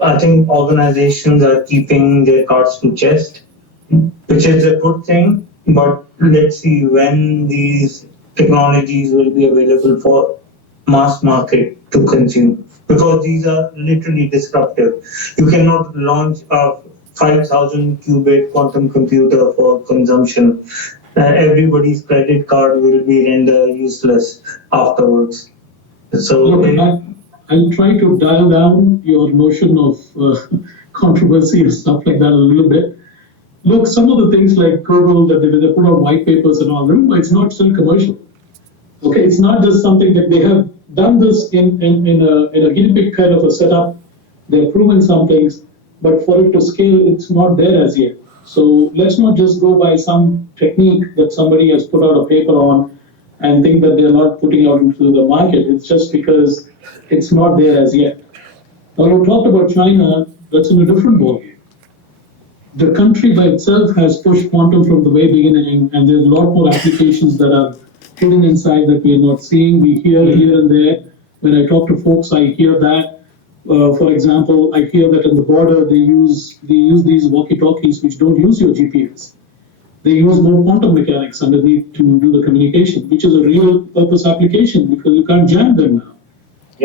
I think organizations are keeping their cards to chest, which is a good thing. But let's see when these technologies will be available for mass market to consume, because these are literally disruptive. You cannot launch a 5,000 qubit quantum computer for consumption. Everybody's credit card will be rendered useless afterwards. So I'll try to dial down your notion of controversy and stuff like that a little bit. Look, some of the things like Google, that they put out white papers and all, remember, it's not still commercial. Okay, it's not just something that they have done this in a guinea pig kind of a setup. They've proven some things, but for it to scale, it's not there as yet. So let's not just go by some technique that somebody has put out a paper on and think that they're not putting out into the market. It's just because it's not there as yet. Now, you talked about China, that's in a different ballgame. The country by itself has pushed quantum from the very beginning, and there's a lot more applications that are hidden inside that we are not seeing. We hear here and there. When I talk to folks, I hear that. For example, I hear that on the border they use these walkie-talkies which don't use your GPS. They use more quantum mechanics underneath to do the communication, which is a real purpose application because you can't jam them now,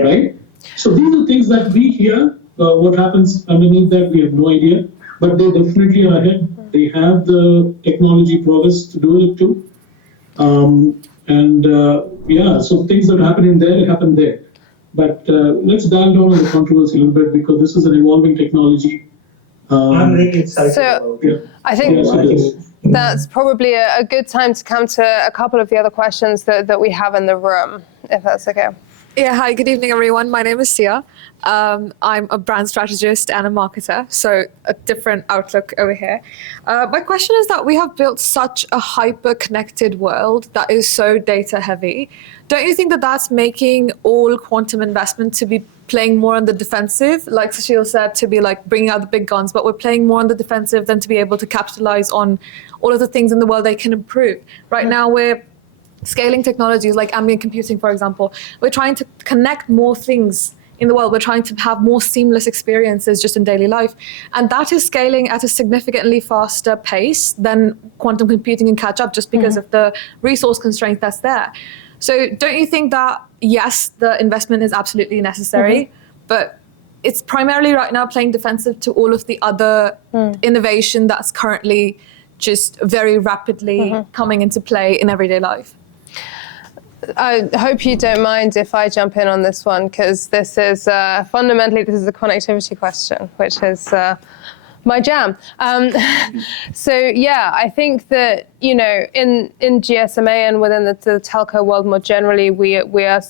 right? So these are things that we hear. What happens underneath that, we have no idea. But they definitely are ahead. They have the technology progress to do it too. So things that happen in there, happen there. But let's dial down on the controversy a little bit, because this is an evolving technology. I'm really excited about it. I think that's probably a good time to come to a couple of the other questions that we have in the room, if that's okay. Yeah, hi, good evening, everyone. My name is Sia. I'm a brand strategist and a marketer, so a different outlook over here. My question is that we have built such a hyper-connected world that is so data-heavy. Don't you think that that's making all quantum investment to be playing more on the defensive, like Sushil said, to be like bringing out the big guns, but we're playing more on the defensive than to be able to capitalize on all of the things in the world they can improve? Right now, we're scaling technologies like ambient computing, for example. We're trying to connect more things in the world. We're trying to have more seamless experiences just in daily life. And that is scaling at a significantly faster pace than quantum computing can catch up just because of the resource constraint that's there. So don't you think that, yes, the investment is absolutely necessary, but it's primarily right now playing defensive to all of the other innovation that's currently just very rapidly coming into play in everyday life? I hope you don't mind if I jump in on this one, because this is fundamentally this is a connectivity question, which is my jam. So yeah, I think that in GSMA and within the telco world more generally, we are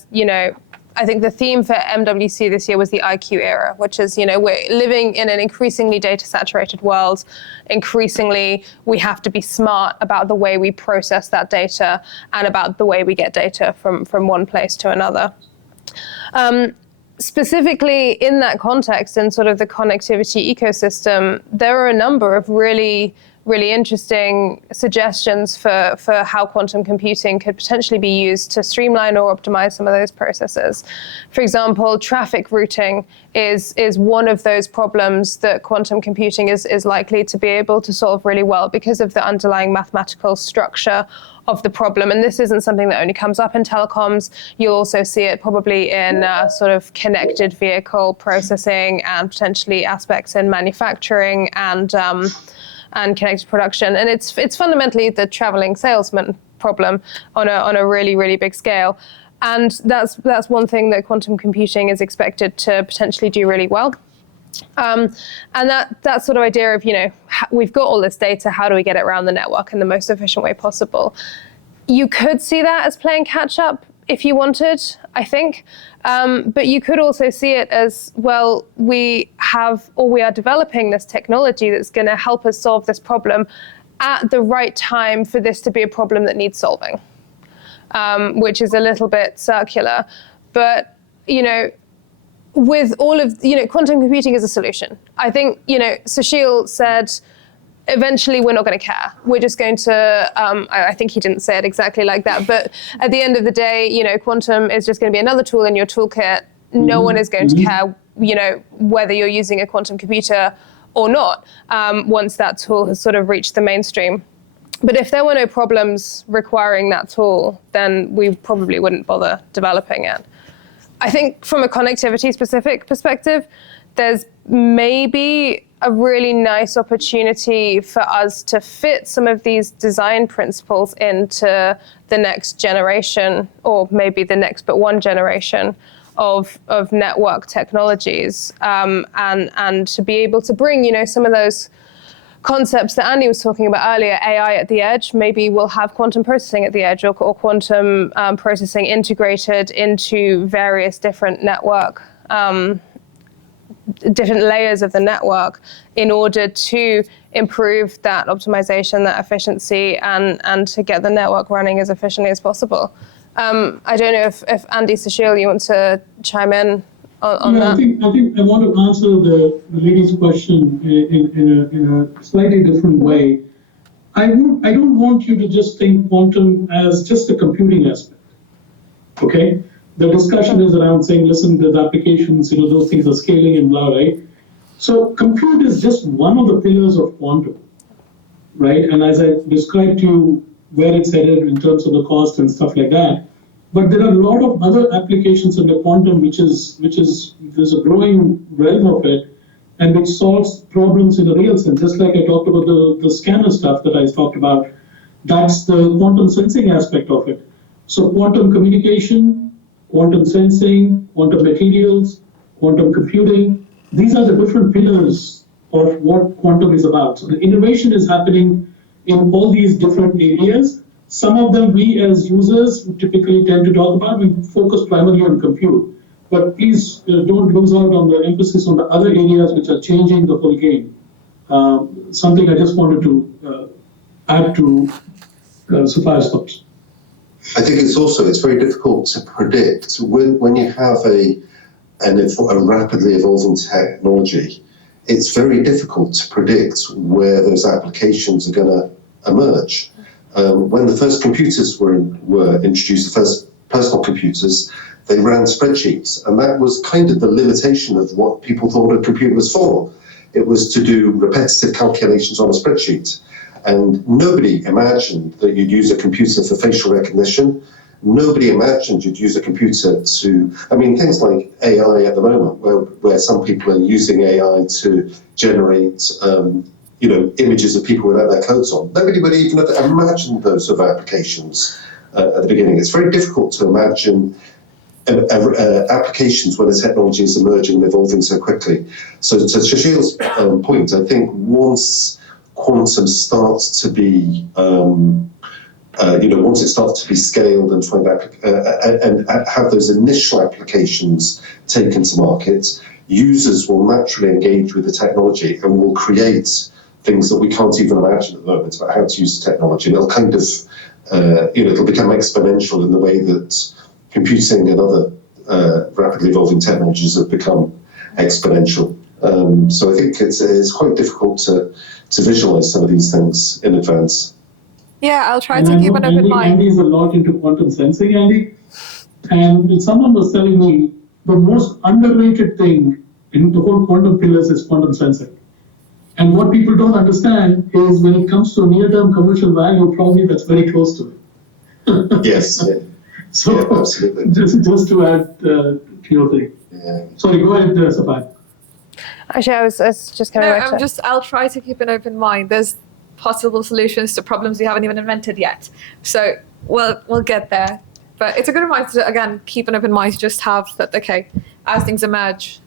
I think the theme for MWC this year was the IQ era, which is, we're living in an increasingly data-saturated world. Increasingly, we have to be smart about the way we process that data and about the way we get data from one place to another. Specifically in that context, in sort of the connectivity ecosystem, there are a number of really interesting suggestions for how quantum computing could potentially be used to streamline or optimize some of those processes. For example, traffic routing is one of those problems that quantum computing is likely to be able to solve really well because of the underlying mathematical structure of the problem. And this isn't something that only comes up in telecoms. You'll also see it probably in sort of connected vehicle processing and potentially aspects in manufacturing and connected production. And it's fundamentally the traveling salesman problem on a really big scale. And that's one thing that quantum computing is expected to potentially do really well. And that sort of idea of, we've got all this data, how do we get it around the network in the most efficient way possible? You could see that as playing catch up if you wanted, I think. But you could also see it as, well, we are developing this technology that's going to help us solve this problem at the right time for this to be a problem that needs solving, which is a little bit circular. But, with all of, quantum computing is a solution. I think, Sushil said, eventually we're not going to care. We're just going to, I think he didn't say it exactly like that, but at the end of the day, quantum is just going to be another tool in your toolkit. No one is going to care, whether you're using a quantum computer or not, once that tool has sort of reached the mainstream. But if there were no problems requiring that tool, then we probably wouldn't bother developing it. I think from a connectivity specific perspective, there's maybe a really nice opportunity for us to fit some of these design principles into the next generation, or maybe the next but one generation of network technologies, and to be able to bring, some of those concepts that Andy was talking about earlier, AI at the edge. Maybe we'll have quantum processing at the edge, or quantum processing integrated into various different network, different layers of the network in order to improve that optimization, that efficiency, and to get the network running as efficiently as possible. I don't know if Andy, Sushil, you want to chime in on that? I think I want to answer the lady's question in a slightly different way. I don't want you to just think quantum as just a computing aspect. Okay? The discussion is around saying, listen, there's applications, those things are scaling and blah, right? So compute is just one of the pillars of quantum, right? And as I described to you where it's headed in terms of the cost and stuff like that, but there are a lot of other applications in the quantum, which is there's a growing realm of it, and which solves problems in a real sense. Just like I talked about the scanner stuff that I talked about, that's the quantum sensing aspect of it. So quantum communication, quantum sensing, quantum materials, quantum computing, these are the different pillars of what quantum is about. So the innovation is happening in all these different areas. some of them we as users typically tend to talk about. We focus primarily on compute, but please don't lose out on the emphasis on the other areas which are changing the whole game. Something I just wanted to add to Sophia's thoughts. I think it's very difficult to predict when you have a rapidly evolving technology. It's very difficult to predict where those applications are going to emerge. When the first computers were introduced, the first personal computers, they ran spreadsheets, and that was kind of the limitation of what people thought a computer was for. It was to do repetitive calculations on a spreadsheet. And nobody imagined that you'd use a computer for facial recognition. Nobody imagined you'd use a computer things like AI at the moment, where some people are using AI to generate, images of people without their coats on. Nobody would even have imagined those sort of applications at the beginning. It's very difficult to imagine applications where the technology is emerging and evolving so quickly. So to Shashil's point, I think once quantum starts to be, once it starts to be scaled and have those initial applications taken to market, users will naturally engage with the technology and will create things that we can't even imagine at the moment about how to use the technology. And it'll kind of, it'll become exponential in the way that computing and other rapidly evolving technologies have become exponential. So I think it's quite difficult to visualize some of these things in advance. Yeah, I'll try to keep an open mind. Andy's a lot into quantum sensing, Andy. And someone was telling me the most underrated thing in the whole quantum pillars is quantum sensing. And what people don't understand is when it comes to near-term commercial value, probably that's very close to it. Yes. Yeah. So yeah, absolutely. Just to add to your thing. Yeah. Sorry, go ahead, Sapan. Actually, I was just coming back to I'll try to keep an open mind. There's possible solutions to problems we haven't even invented yet. So we'll get there. But it's a good reminder to, again, keep an open mind, to just have that, okay, as things emerge,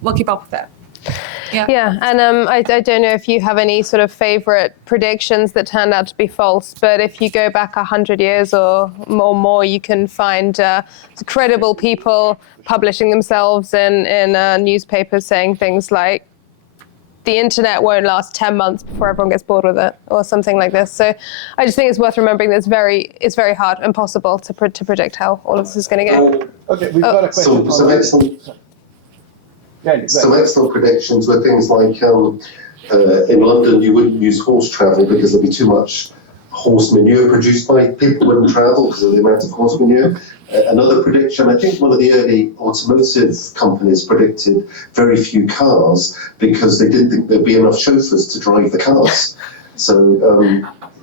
we'll keep up with it. Yeah, and I don't know if you have any sort of favorite predictions that turned out to be false, but if you go back 100 years or more, you can find credible people publishing themselves in newspapers saying things like, the internet won't last 10 months before everyone gets bored with it, or something like this. So I just think it's worth remembering that it's very hard, impossible to predict how all of this is going to go. Okay, we've got a question. Some excellent predictions were things like in London you wouldn't use horse travel because there'd be too much horse manure produced by people wouldn't travel because of the amount of horse manure. Another prediction, I think one of the early automotive companies predicted very few cars because they didn't think there'd be enough chauffeurs to drive the cars. So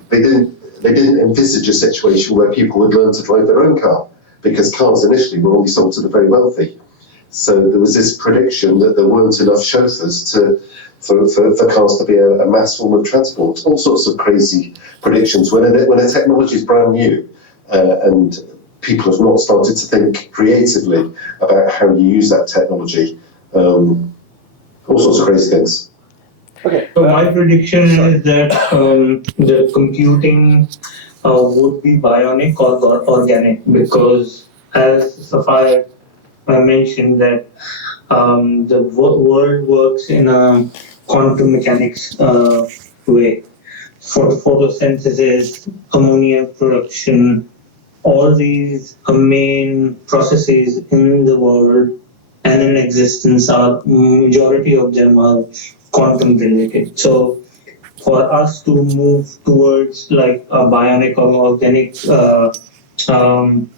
they didn't envisage a situation where people would learn to drive their own car because cars initially were only sold to the very wealthy. So there was this prediction that there weren't enough chauffeurs for cars to be a mass form of transport. All sorts of crazy predictions when a technology is brand new and people have not started to think creatively about how you use that technology. All sorts of crazy things. Okay. So my prediction is that the computing would be bionic or organic, because as Sapphire mentioned that the world works in a quantum mechanics way. Photosynthesis, ammonia production, all these main processes in the world and in existence majority of them are quantum related. So for us to move towards like a bionic or organic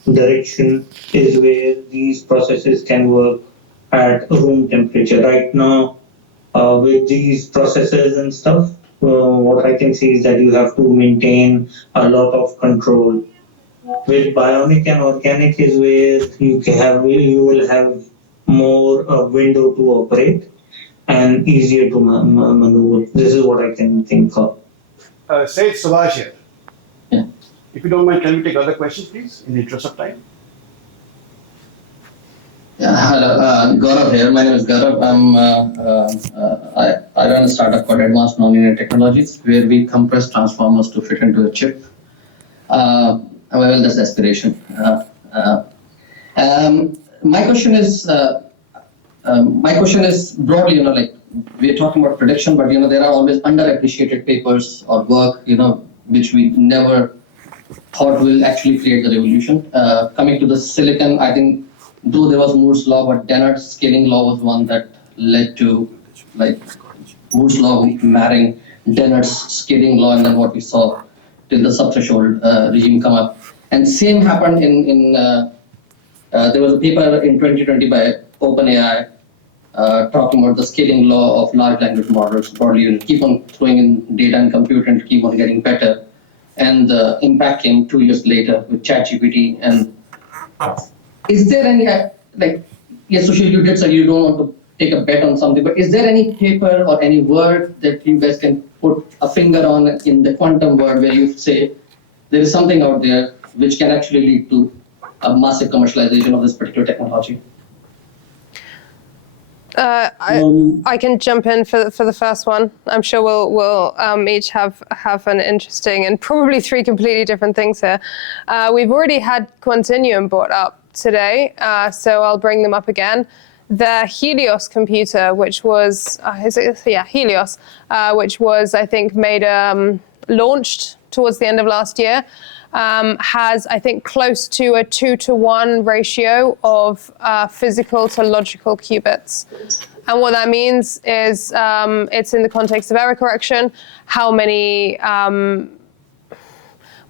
direction is where these processes can work at room temperature. Right now, with these processes and stuff, what I can see is that you have to maintain a lot of control. With bionic and organic is where you will have more window to operate and easier to maneuver. This is what I can think of. Said Subhash here. Yeah. If you don't mind, can we take other questions, please, in the interest of time? Yeah, hello, Gaurav here. My name is Gaurav. I run a startup called Advanced Nonlinear Technologies, where we compress transformers to fit into a chip. Well, that's aspiration. My question is broadly, like we're talking about prediction, but there are always underappreciated papers or work, which we never thought will actually create the revolution. Coming to the silicon, I think though there was Moore's law, but Dennard's scaling law was one that led to Moore's law marrying Dennard's scaling law, and then what we saw till the subthreshold regime come up. And same happened in there was a paper in 2020 by OpenAI talking about the scaling law of large language models. Broadly, you keep on throwing in data and compute and keep on getting better. And the impact came 2 years later with ChatGPT. And is there any, yes, Sushil, you did say you don't want to take a bet on something, but is there any paper or any word that you guys can put a finger on in the quantum world where you say there is something out there which can actually lead to a massive commercialization of this particular technology? I can jump in for the first one. I'm sure we'll each have an interesting and probably three completely different things here. We've already had Quantinuum brought up today, so I'll bring them up again. The Helios computer, which was Helios, which was I think launched towards the end of last year, has I think close to a 2-to-1 ratio of physical to logical qubits. And what that means is it's in the context of error correction, how many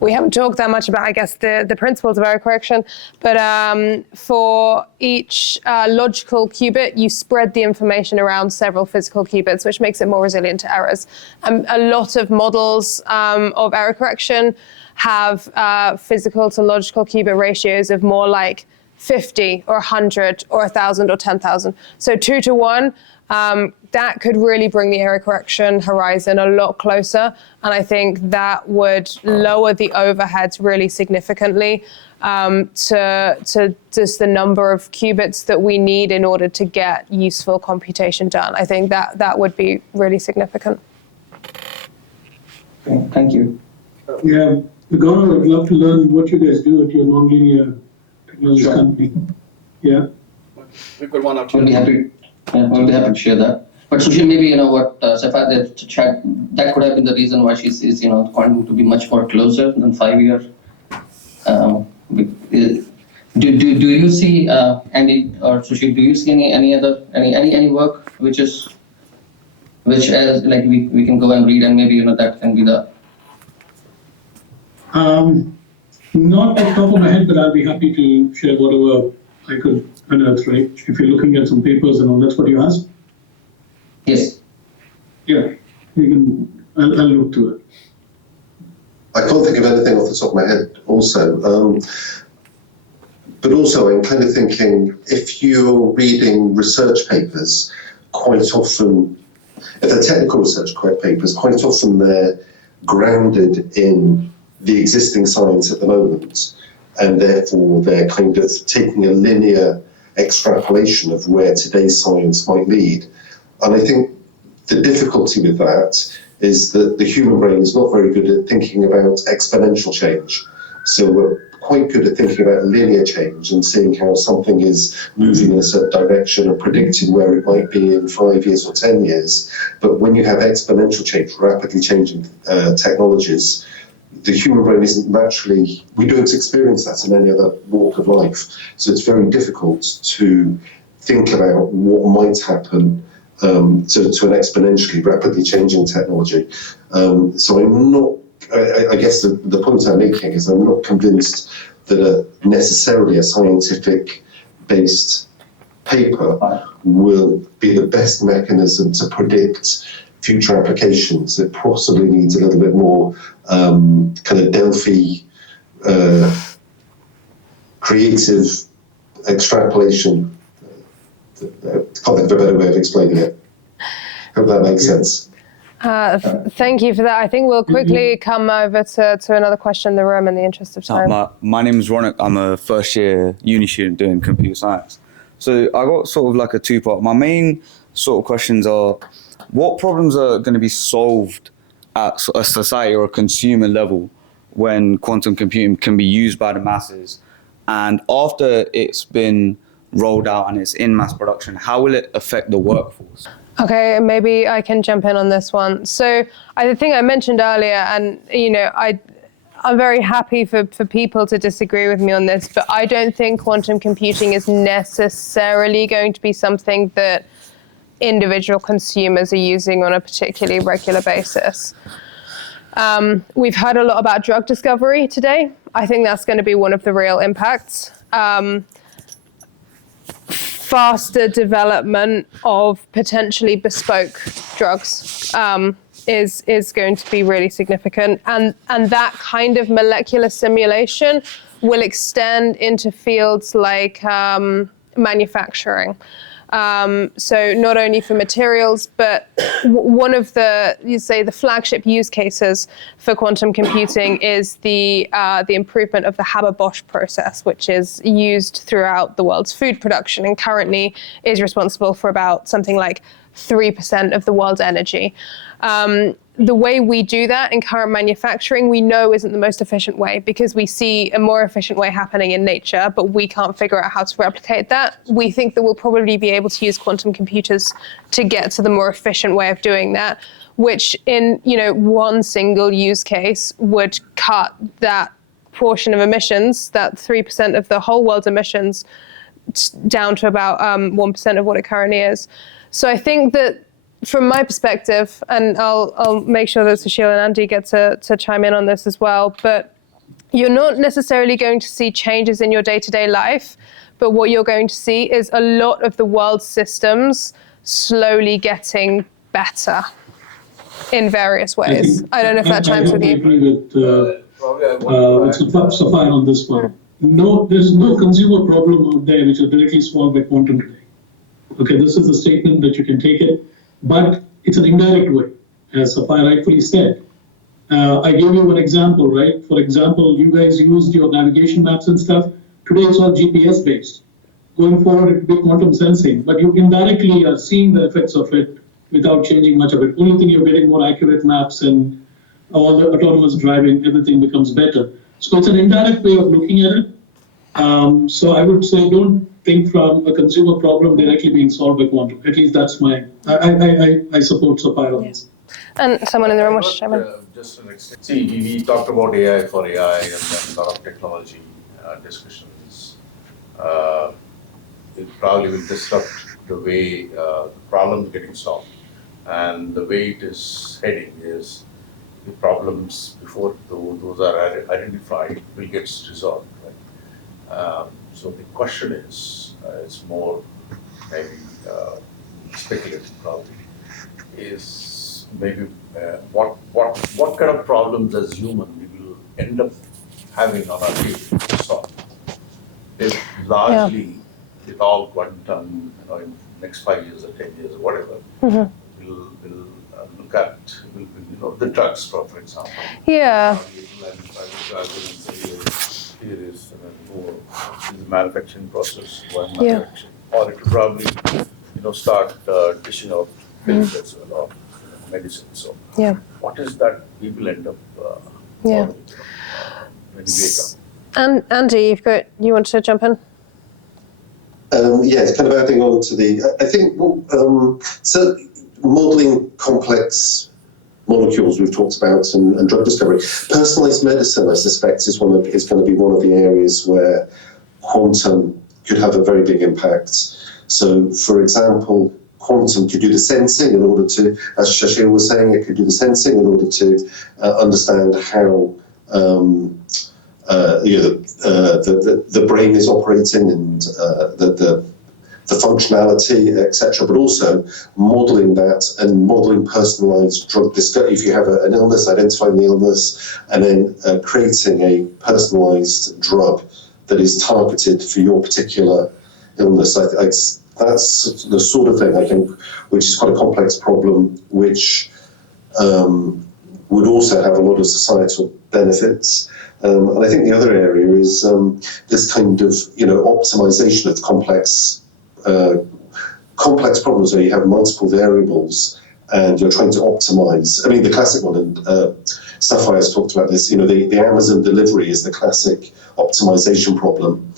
we haven't talked that much about, I guess, the principles of error correction, but for each logical qubit, you spread the information around several physical qubits, which makes it more resilient to errors. A lot of models of error correction have physical to logical qubit ratios of more like 50 or 100 or 1,000 or 10,000. So 2-to-1, that could really bring the error correction horizon a lot closer. And I think that would lower the overheads really significantly to just the number of qubits that we need in order to get useful computation done. I think that would be really significant. Okay, thank you. Yeah, Gaurav, I'd love to learn what you guys do at your nonlinear technology company. Yeah. We've got one out I'll be happy to share that. But Sushil, maybe what Sapphire did to chat, that could have been the reason why she is going to be much more closer than 5 years. Do you see Andy or Sushil? Do you see any work which as we can go and read and maybe that can be the. Not off the top of my head, but I'll be happy to share whatever I could unearth, right? If you're looking at some papers and all, that's what you asked? Yes. Yeah, I'll look to it. I can't think of anything off the top of my head also. But also I'm kind of thinking, if you're reading research papers, quite often, if they're technical research papers, quite often they're grounded in the existing science at the moment, and therefore they're kind of taking a linear extrapolation of where today's science might lead. And I think the difficulty with that is that the human brain is not very good at thinking about exponential change. So we're quite good at thinking about linear change and seeing how something is moving in a certain direction and predicting where it might be in 5 years or 10 years. But when you have exponential change, rapidly changing technologies, the human brain isn't naturally, we don't experience that in any other walk of life. So it's very difficult to think about what might happen to an exponentially rapidly changing technology. So I'm not, I guess the point I'm making is I'm not convinced that necessarily a scientific-based paper will be the best mechanism to predict future applications. It possibly needs a little bit more kind of Delphi creative extrapolation. I can't think of a better way of explaining it. Hope that makes sense. Thank you for that. I think we'll quickly come over to another question in the room in the interest of time. My name is Ronak. I'm a first year uni student doing computer science. So I got sort of like a two-part. My main sort of questions are, what problems are going to be solved at a society or a consumer level when quantum computing can be used by the masses? And after it's been rolled out and it's in mass production, how will it affect the workforce? Okay, maybe I can jump in on this one. So I think I mentioned earlier, and I'm very happy for people to disagree with me on this, but I don't think quantum computing is necessarily going to be something that individual consumers are using on a particularly regular basis. We've heard a lot about drug discovery today. I think that's going to be one of the real impacts. Faster development of potentially bespoke drugs is going to be really significant, and that kind of molecular simulation will extend into fields like manufacturing. So not only for materials, but one of the flagship use cases for quantum computing is the improvement of the Haber-Bosch process, which is used throughout the world's food production and currently is responsible for about something like 3% of the world's energy. The way we do that in current manufacturing, we know isn't the most efficient way, because we see a more efficient way happening in nature, but we can't figure out how to replicate that. We think that we'll probably be able to use quantum computers to get to the more efficient way of doing that, which in one single use case would cut that portion of emissions, that 3% of the whole world's emissions, down to about 1% of what it currently is. So I think that from my perspective, and I'll make sure that Sushil and Andy get to chime in on this as well, but you're not necessarily going to see changes in your day-to-day life, but what you're going to see is a lot of the world's systems slowly getting better in various ways. I don't know if that chimes with you. I agree with Safai on this one. No, there's no consumer problem out there which are directly solved by quantum today. Okay, this is a statement that you can take it, but it's an indirect way, as Safai rightfully said. I gave you an example, right? For example, you guys used your navigation maps and stuff. Today it's all GPS based. Going forward, it will be quantum sensing, but you indirectly are seeing the effects of it without changing much of it. Only thing, you're getting more accurate maps, and all the autonomous driving, everything becomes better. So it's an indirect way of looking at it. So I would say don't think from a consumer problem directly being solved by quantum. At least that's my, I support Safai on this. And someone in the room wants to chime in. Just an extent. See, we talked about AI for AI and then a lot of technology discussions. It probably will disrupt the way the problem is getting solved. And the way it is heading is the problems before those are identified will get resolved. Right? So the question is, it's more maybe speculative probably, is maybe what kind of problems as human we will end up having on our table to solve. If largely with all quantum, in next 5 years or 10 years or whatever, we'll look at the drugs, for example. Yeah. Here is the manufacturing process, one manufacturing, or it will probably start dishing out pills as well, or medicine. So what is that we will end up when we wake up? And Andy, you want to jump in? It's kind of adding on to I think, so modeling complex molecules we've talked about and drug discovery. Personalized medicine, I suspect, is going to be one of the areas where quantum could have a very big impact. So, for example, quantum could do the sensing in order to, as Shashil was saying, it could do the sensing in order to understand how the brain is operating and the functionality, etc., but also modeling that and modeling personalized drug discovery. If you have an illness, identifying the illness, and then creating a personalized drug that is targeted for your particular illness. That's the sort of thing, I think, which is quite a complex problem, which would also have a lot of societal benefits. And I think the other area is this kind of, optimization of complex problems where you have multiple variables and you're trying to optimize. I mean, the classic one, Sapphire's talked about this. The Amazon delivery is the classic optimization problem.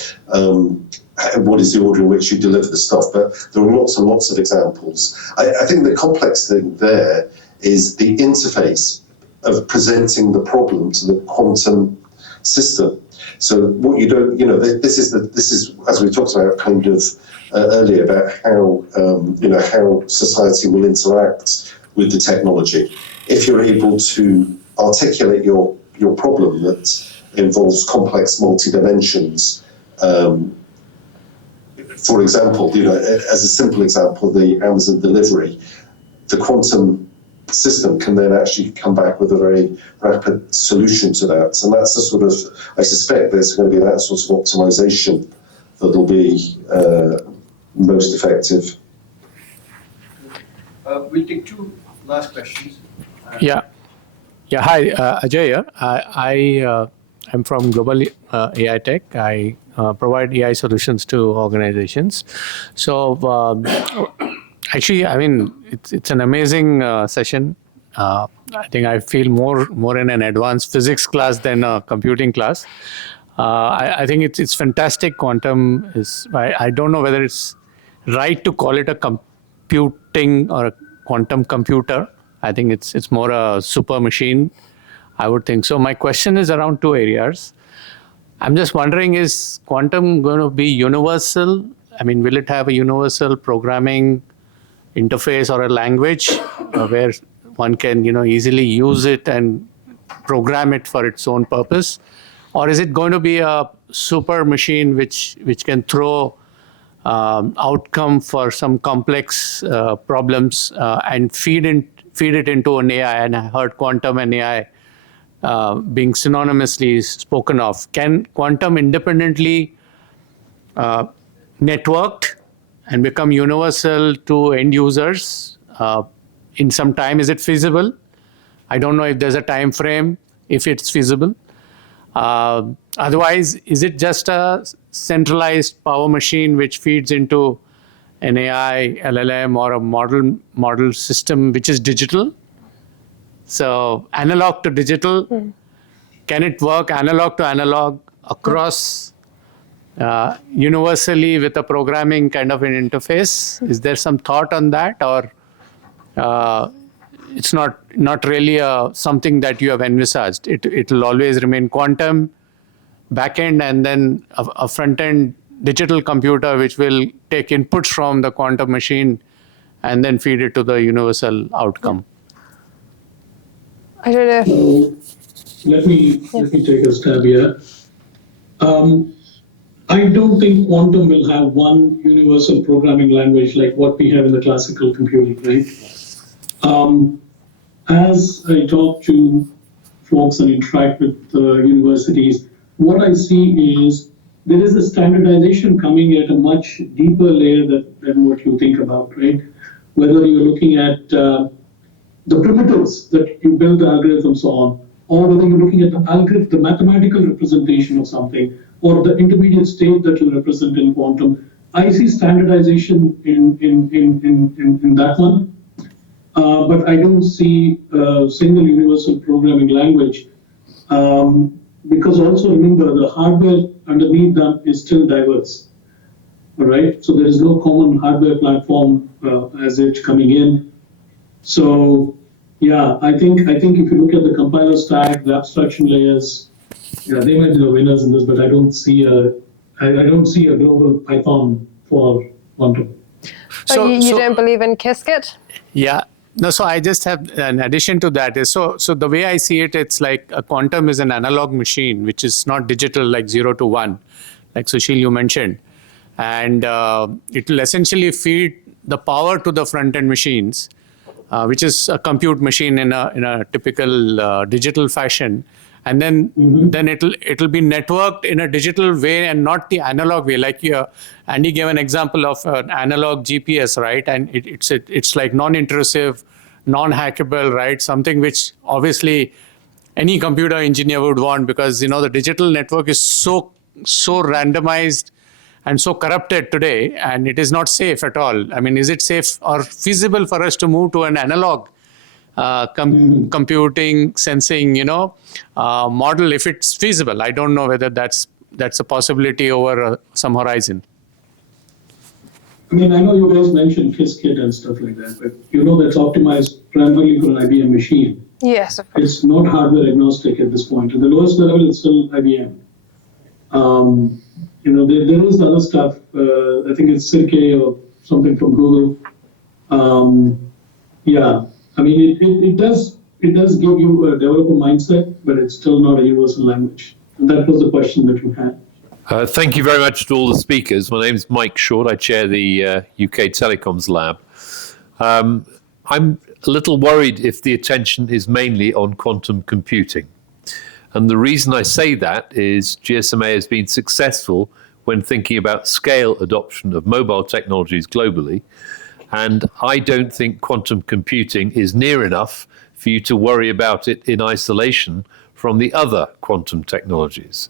What is the order in which you deliver the stuff? But there are lots and lots of examples. I think the complex thing there is the interface of presenting the problem to the quantum system. So what you don't, this is as we talked about kind of earlier about how how society will interact with the technology. If you're able to articulate your problem that involves complex multi-dimensions. For example, as a simple example, the Amazon delivery, the quantum system can then actually come back with a very rapid solution to that. And that's the sort of, I suspect there's going to be that sort of optimization that'll be most effective. We'll take two last questions. Yeah. Hi, Ajay here. I'm from Global AI Tech. I provide AI solutions to organizations. So actually, it's an amazing session. I think I feel more in an advanced physics class than a computing class. I think it's fantastic. Quantum is, I don't know whether it's right to call it a computing or a quantum computer. I think it's more a super machine, I would think. So my question is around two areas. I'm just wondering, is quantum going to be universal? Will it have a universal programming interface or a language where one can easily use it and program it for its own purpose? Or is it going to be a super machine which can throw outcome for some complex problems and feed it into an AI? And I heard quantum and AI being synonymously spoken of. Can quantum independently networked and become universal to end users in some time? Is it feasible? I don't know if there's a time frame, if it's feasible. Otherwise, is it just a centralized power machine which feeds into an AI, LLM, or a model system which is digital? So analog to digital, can it work analog to analog across universally with a programming kind of an interface? Is there some thought on that, or it's not really something that you have envisaged? It will always remain quantum backend and then a front-end digital computer which will take inputs from the quantum machine and then feed it to the universal outcome. I don't know. Let me take a stab here. I don't think quantum will have one universal programming language like what we have in the classical computing, right? As I talk to folks and interact with universities, what I see is there is a standardization coming at a much deeper layer than what you think about, right? Whether you're looking at the primitives that you build the algorithms on, or whether you're looking at the mathematical representation of something, or the intermediate state that you represent in quantum. I see standardization in that one, but I don't see a single universal programming language, because also remember the hardware underneath them is still diverse, all right? So there is no common hardware platform as it's coming in. So yeah, I think if you look at the compiler stack, the abstraction layers, yeah, they might be the winners in this, but I don't see a global Python for quantum. So you don't believe in Qiskit? Yeah. No, so I just have an addition to that is so the way I see it, it's like a quantum is an analog machine, which is not digital like 0 to 1, like Sushil you mentioned. And it will essentially feed the power to the front-end machines, which is a compute machine in a typical digital fashion. And then it'll be networked in a digital way and not the analog way. Like Andy gave an example of an analog GPS, right? And it's like non-intrusive, non-hackable, right? Something which obviously any computer engineer would want, because the digital network is so randomized and so corrupted today, and it is not safe at all. Is it safe or feasible for us to move to an analog computing, sensing, model if it's feasible. I don't know whether that's a possibility over some horizon. I mean, I know you guys mentioned Qiskit and stuff like that, but that's optimized primarily for an IBM machine. Yes, of course. It's not hardware agnostic at this point. At the lowest level, it's still IBM. There is other stuff. I think it's Cirque or something from Google. Yeah, I mean, it does give you a developer mindset, but it's still not a universal language. And that was the question that you had. Thank you very much to all the speakers. My name is Mike Short. I chair the UK Telecoms Lab. I'm a little worried if the attention is mainly on quantum computing. And the reason I say that is GSMA has been successful when thinking about scale adoption of mobile technologies globally. And I don't think quantum computing is near enough for you to worry about it in isolation from the other quantum technologies.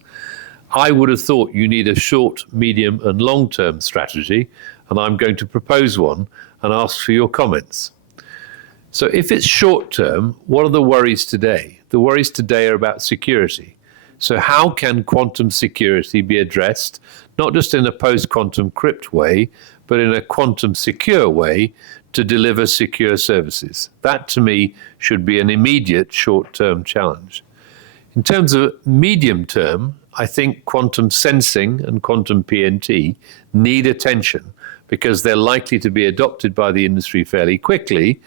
I would have thought you need a short, medium, and long-term strategy, and I'm going to propose one and ask for your comments. So if it's short-term, what are the worries today? The worries today are about security. So how can quantum security be addressed, not just in a post-quantum crypt way, but in a quantum secure way to deliver secure services? That, to me, should be an immediate short-term challenge. In terms of medium-term, I think quantum sensing and quantum PNT need attention because they're likely to be adopted by the industry fairly quickly,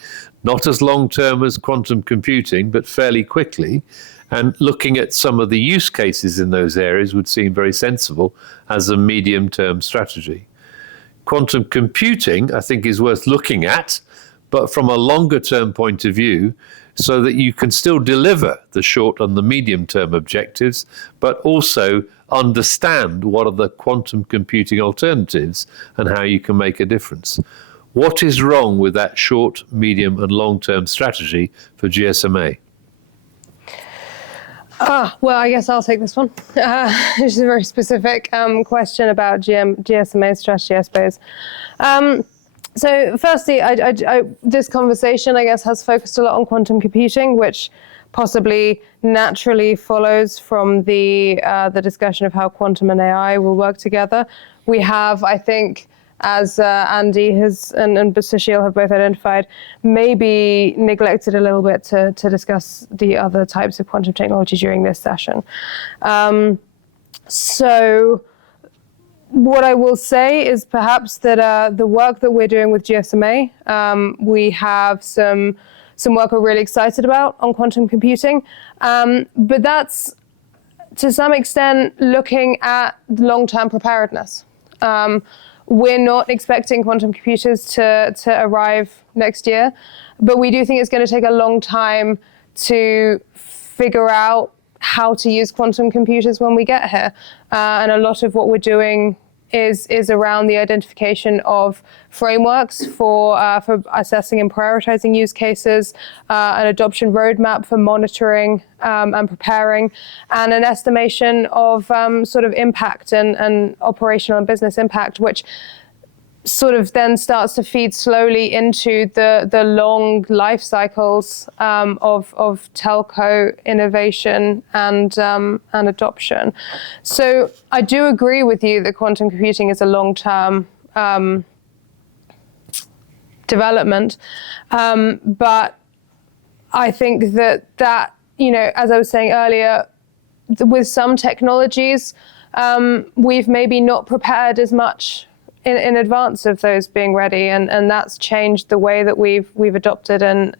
not as long-term as quantum computing, but fairly quickly. And looking at some of the use cases in those areas would seem very sensible as a medium-term strategy. Quantum computing, I think, is worth looking at, but from a longer-term point of view, so that you can still deliver the short and the medium-term objectives, but also understand what are the quantum computing alternatives and how you can make a difference. What is wrong with that short, medium, and long-term strategy for GSMA? Well, I guess I'll take this one. Which is a very specific question about GSMA strategy, I suppose. So firstly, this conversation, I guess, has focused a lot on quantum computing, which possibly naturally follows from the discussion of how quantum and AI will work together. We have, I think, as Andy has and Sushil have both identified, maybe neglected a little bit to discuss the other types of quantum technology during this session. So what I will say is perhaps that the work that we're doing with GSMA, we have some work we're really excited about on quantum computing, but that's to some extent looking at long-term preparedness. We're not expecting quantum computers to arrive next year, but we do think it's going to take a long time to figure out how to use quantum computers when we get here. And a lot of what we're doing is around the identification of frameworks for assessing and prioritizing use cases, an adoption roadmap for monitoring and preparing, and an estimation of sort of impact and operational and business impact, which sort of then starts to feed slowly into the long life cycles of telco innovation and adoption. So I do agree with you that quantum computing is a long-term development, but I think that as I was saying earlier, with some technologies, we've maybe not prepared as much in advance of those being ready, and that's changed the way that we've adopted and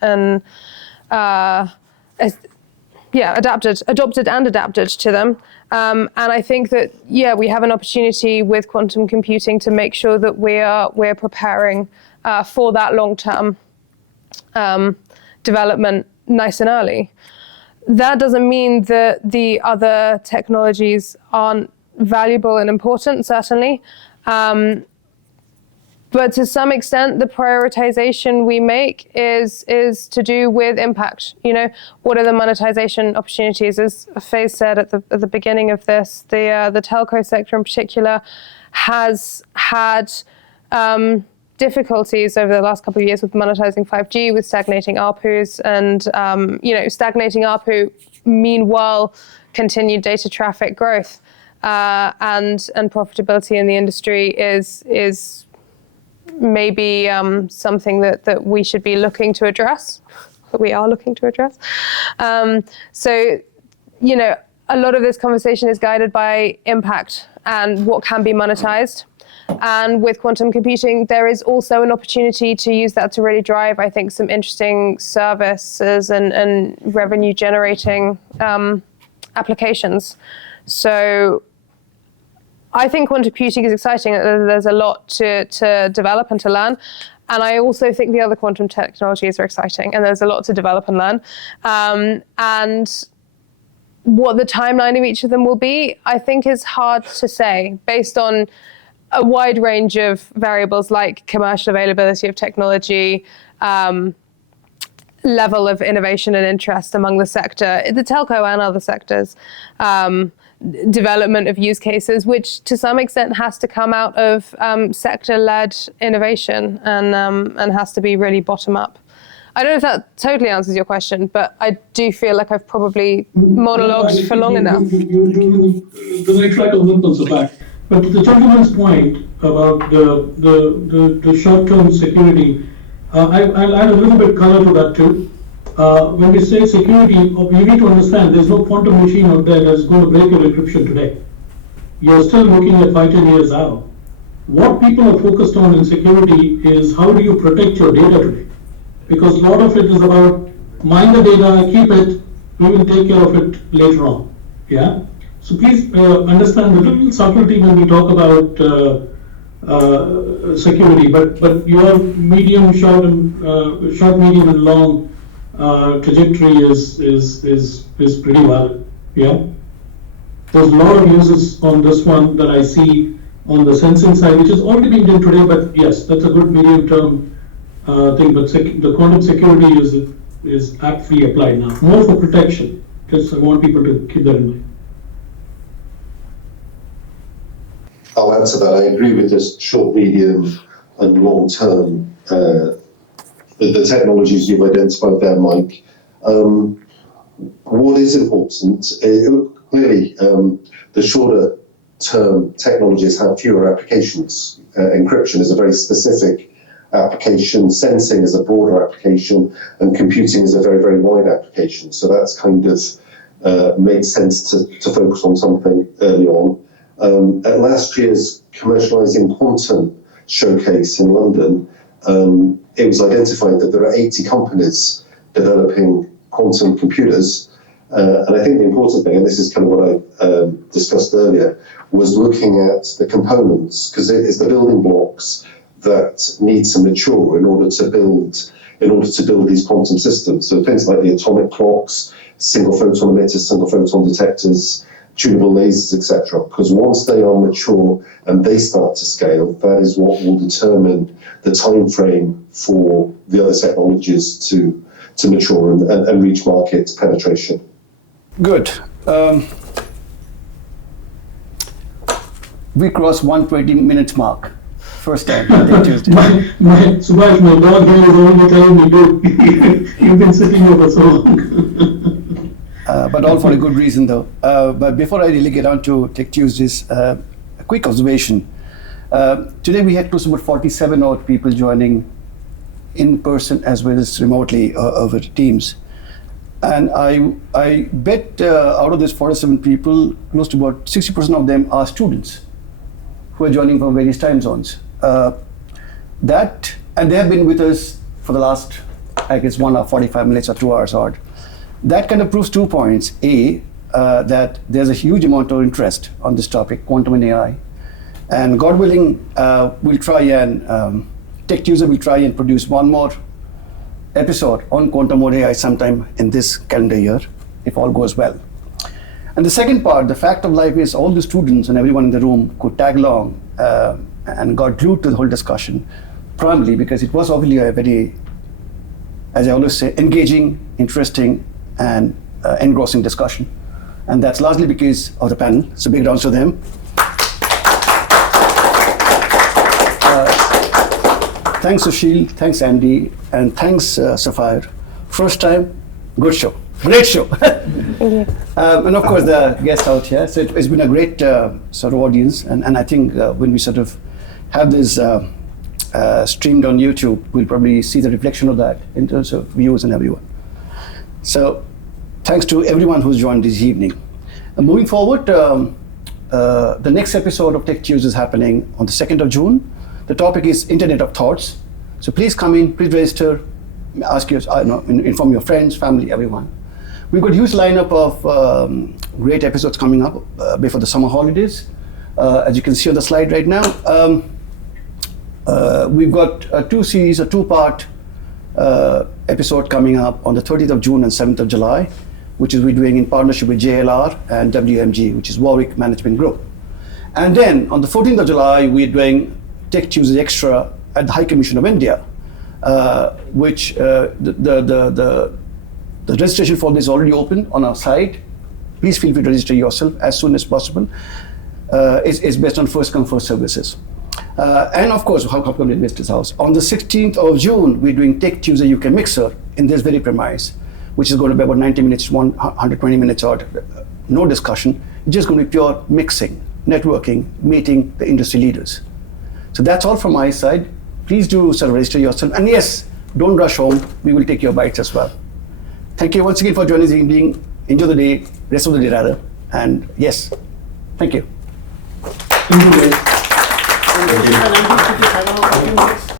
adopted to them. And I think that we have an opportunity with quantum computing to make sure that we're preparing for that long-term development nice and early. That doesn't mean that the other technologies aren't valuable and important, certainly. But to some extent, the prioritization we make is to do with impact. What are the monetization opportunities? As Faye said at the beginning of this, the telco sector in particular has had difficulties over the last couple of years with monetizing 5G, with stagnating ARPUs, and stagnating ARPU, meanwhile continued data traffic growth and profitability in the industry is maybe something that we should be looking to address, that we are looking to address. So, a lot of this conversation is guided by impact and what can be monetized. And with quantum computing, there is also an opportunity to use that to really drive, I think, some interesting services and revenue generating applications. So I think quantum computing is exciting. There's a lot to develop and to learn. And I also think the other quantum technologies are exciting, and there's a lot to develop and learn. And what the timeline of each of them will be, I think, is hard to say based on a wide range of variables like commercial availability of technology, level of innovation and interest among the sector, the telco and other sectors, development of use cases, which to some extent has to come out of sector-led innovation and has to be really bottom up. I don't know if that totally answers your question, but I do feel like I've probably monologued for long enough. The right track of impulse back. But to the gentleman's point about the short-term security, I'll add a little bit color to that too. When we say security, you need to understand there's no quantum machine out there that's going to break your encryption today. You're still looking at 5-10 years out. What people are focused on in security is how do you protect your data today? Because a lot of it is about mine the data, keep it, we will take care of it later on. Yeah. So please understand the little subtlety when we talk about security, but your medium, short, medium, and long trajectory is pretty valid. Yeah. There's a lot of uses on this one that I see on the sensing side, which is already being done today. But yes, that's a good medium term thing. But the quantum security is aptly applied now, more for protection. Just I want people to keep that in mind. I'll answer that. I agree with this short, medium, and long term. The technologies you've identified there, Mike. What is important? Clearly, the shorter term technologies have fewer applications. Encryption is a very specific application, sensing is a broader application, and computing is a very, very wide application. So that's kind of made sense to focus on something early on. At last year's Commercializing Quantum showcase in London, it was identified that there are 80 companies developing quantum computers. And I think the important thing, and this is kind of what I discussed earlier, was looking at the components, because it is the building blocks that need to mature in order to build these quantum systems. So things like the atomic clocks, single photon emitters, single photon detectors, tunable lasers, etc. Because once they are mature and they start to scale, that is what will determine the time frame for the other technologies to mature and reach market penetration. Good. We crossed 120 minutes mark. First time, I think Tuesday. Subhash, my dog here is only telling me, dude, you've been sitting here for so long. But all for a good reason, though. But before I really get on to Tech Tuesdays, a quick observation. Today we had close to about 47 odd people joining in person as well as remotely over Teams. And I bet out of these 47 people, close to about 60% of them are students who are joining from various time zones. And they have been with us for the last, I guess, 1 hour, 45 minutes or 2 hours odd. That kind of proves 2 points. A, that there's a huge amount of interest on this topic, quantum and AI. And God willing, we'll try and, Tech Tuesday will try and produce one more episode on quantum or AI sometime in this calendar year, if all goes well. And the second part, the fact of life is all the students and everyone in the room could tag along and got glued to the whole discussion, primarily because it was obviously a very, as I always say, engaging, interesting, and engrossing discussion. And that's largely because of the panel. So big rounds to them. Thanks, Sushil. Thanks, Andy. And thanks, Sapphire. First time, good show. Great show. And of course, the guests out here. So it's been a great sort of audience. And I think when we sort of have this streamed on YouTube, we'll probably see the reflection of that in terms of views and everyone. So thanks to everyone who's joined this evening. Moving forward, the next episode of Tech Tuesday is happening on the 2nd of June. The topic is Internet of Thoughts. So please come in, please register, ask your, inform your friends, family, everyone. We've got a huge lineup of great episodes coming up before the summer holidays. As you can see on the slide right now, we've got a two-part episode coming up on the 30th of June and 7th of July, which is we're doing in partnership with JLR and WMG, which is Warwick Management Group. And then on the 14th of July, we're doing Tech Tuesday Extra at the High Commission of India, which the registration for this is already open on our site. Please feel free to register yourself as soon as possible. It's based on first come, first services. And of course, how come we missed this house? On the 16th of June, we're doing Tech Tuesday UK Mixer in this very premise, which is going to be about 90 minutes, 120 minutes or no discussion. It's just going to be pure mixing, networking, meeting the industry leaders. So that's all from my side. Please do sort of register yourself. And yes, don't rush home. We will take your bites as well. Thank you once again for joining this evening. Enjoy the day, rest of the day rather. And yes, thank you. Thank you, guys.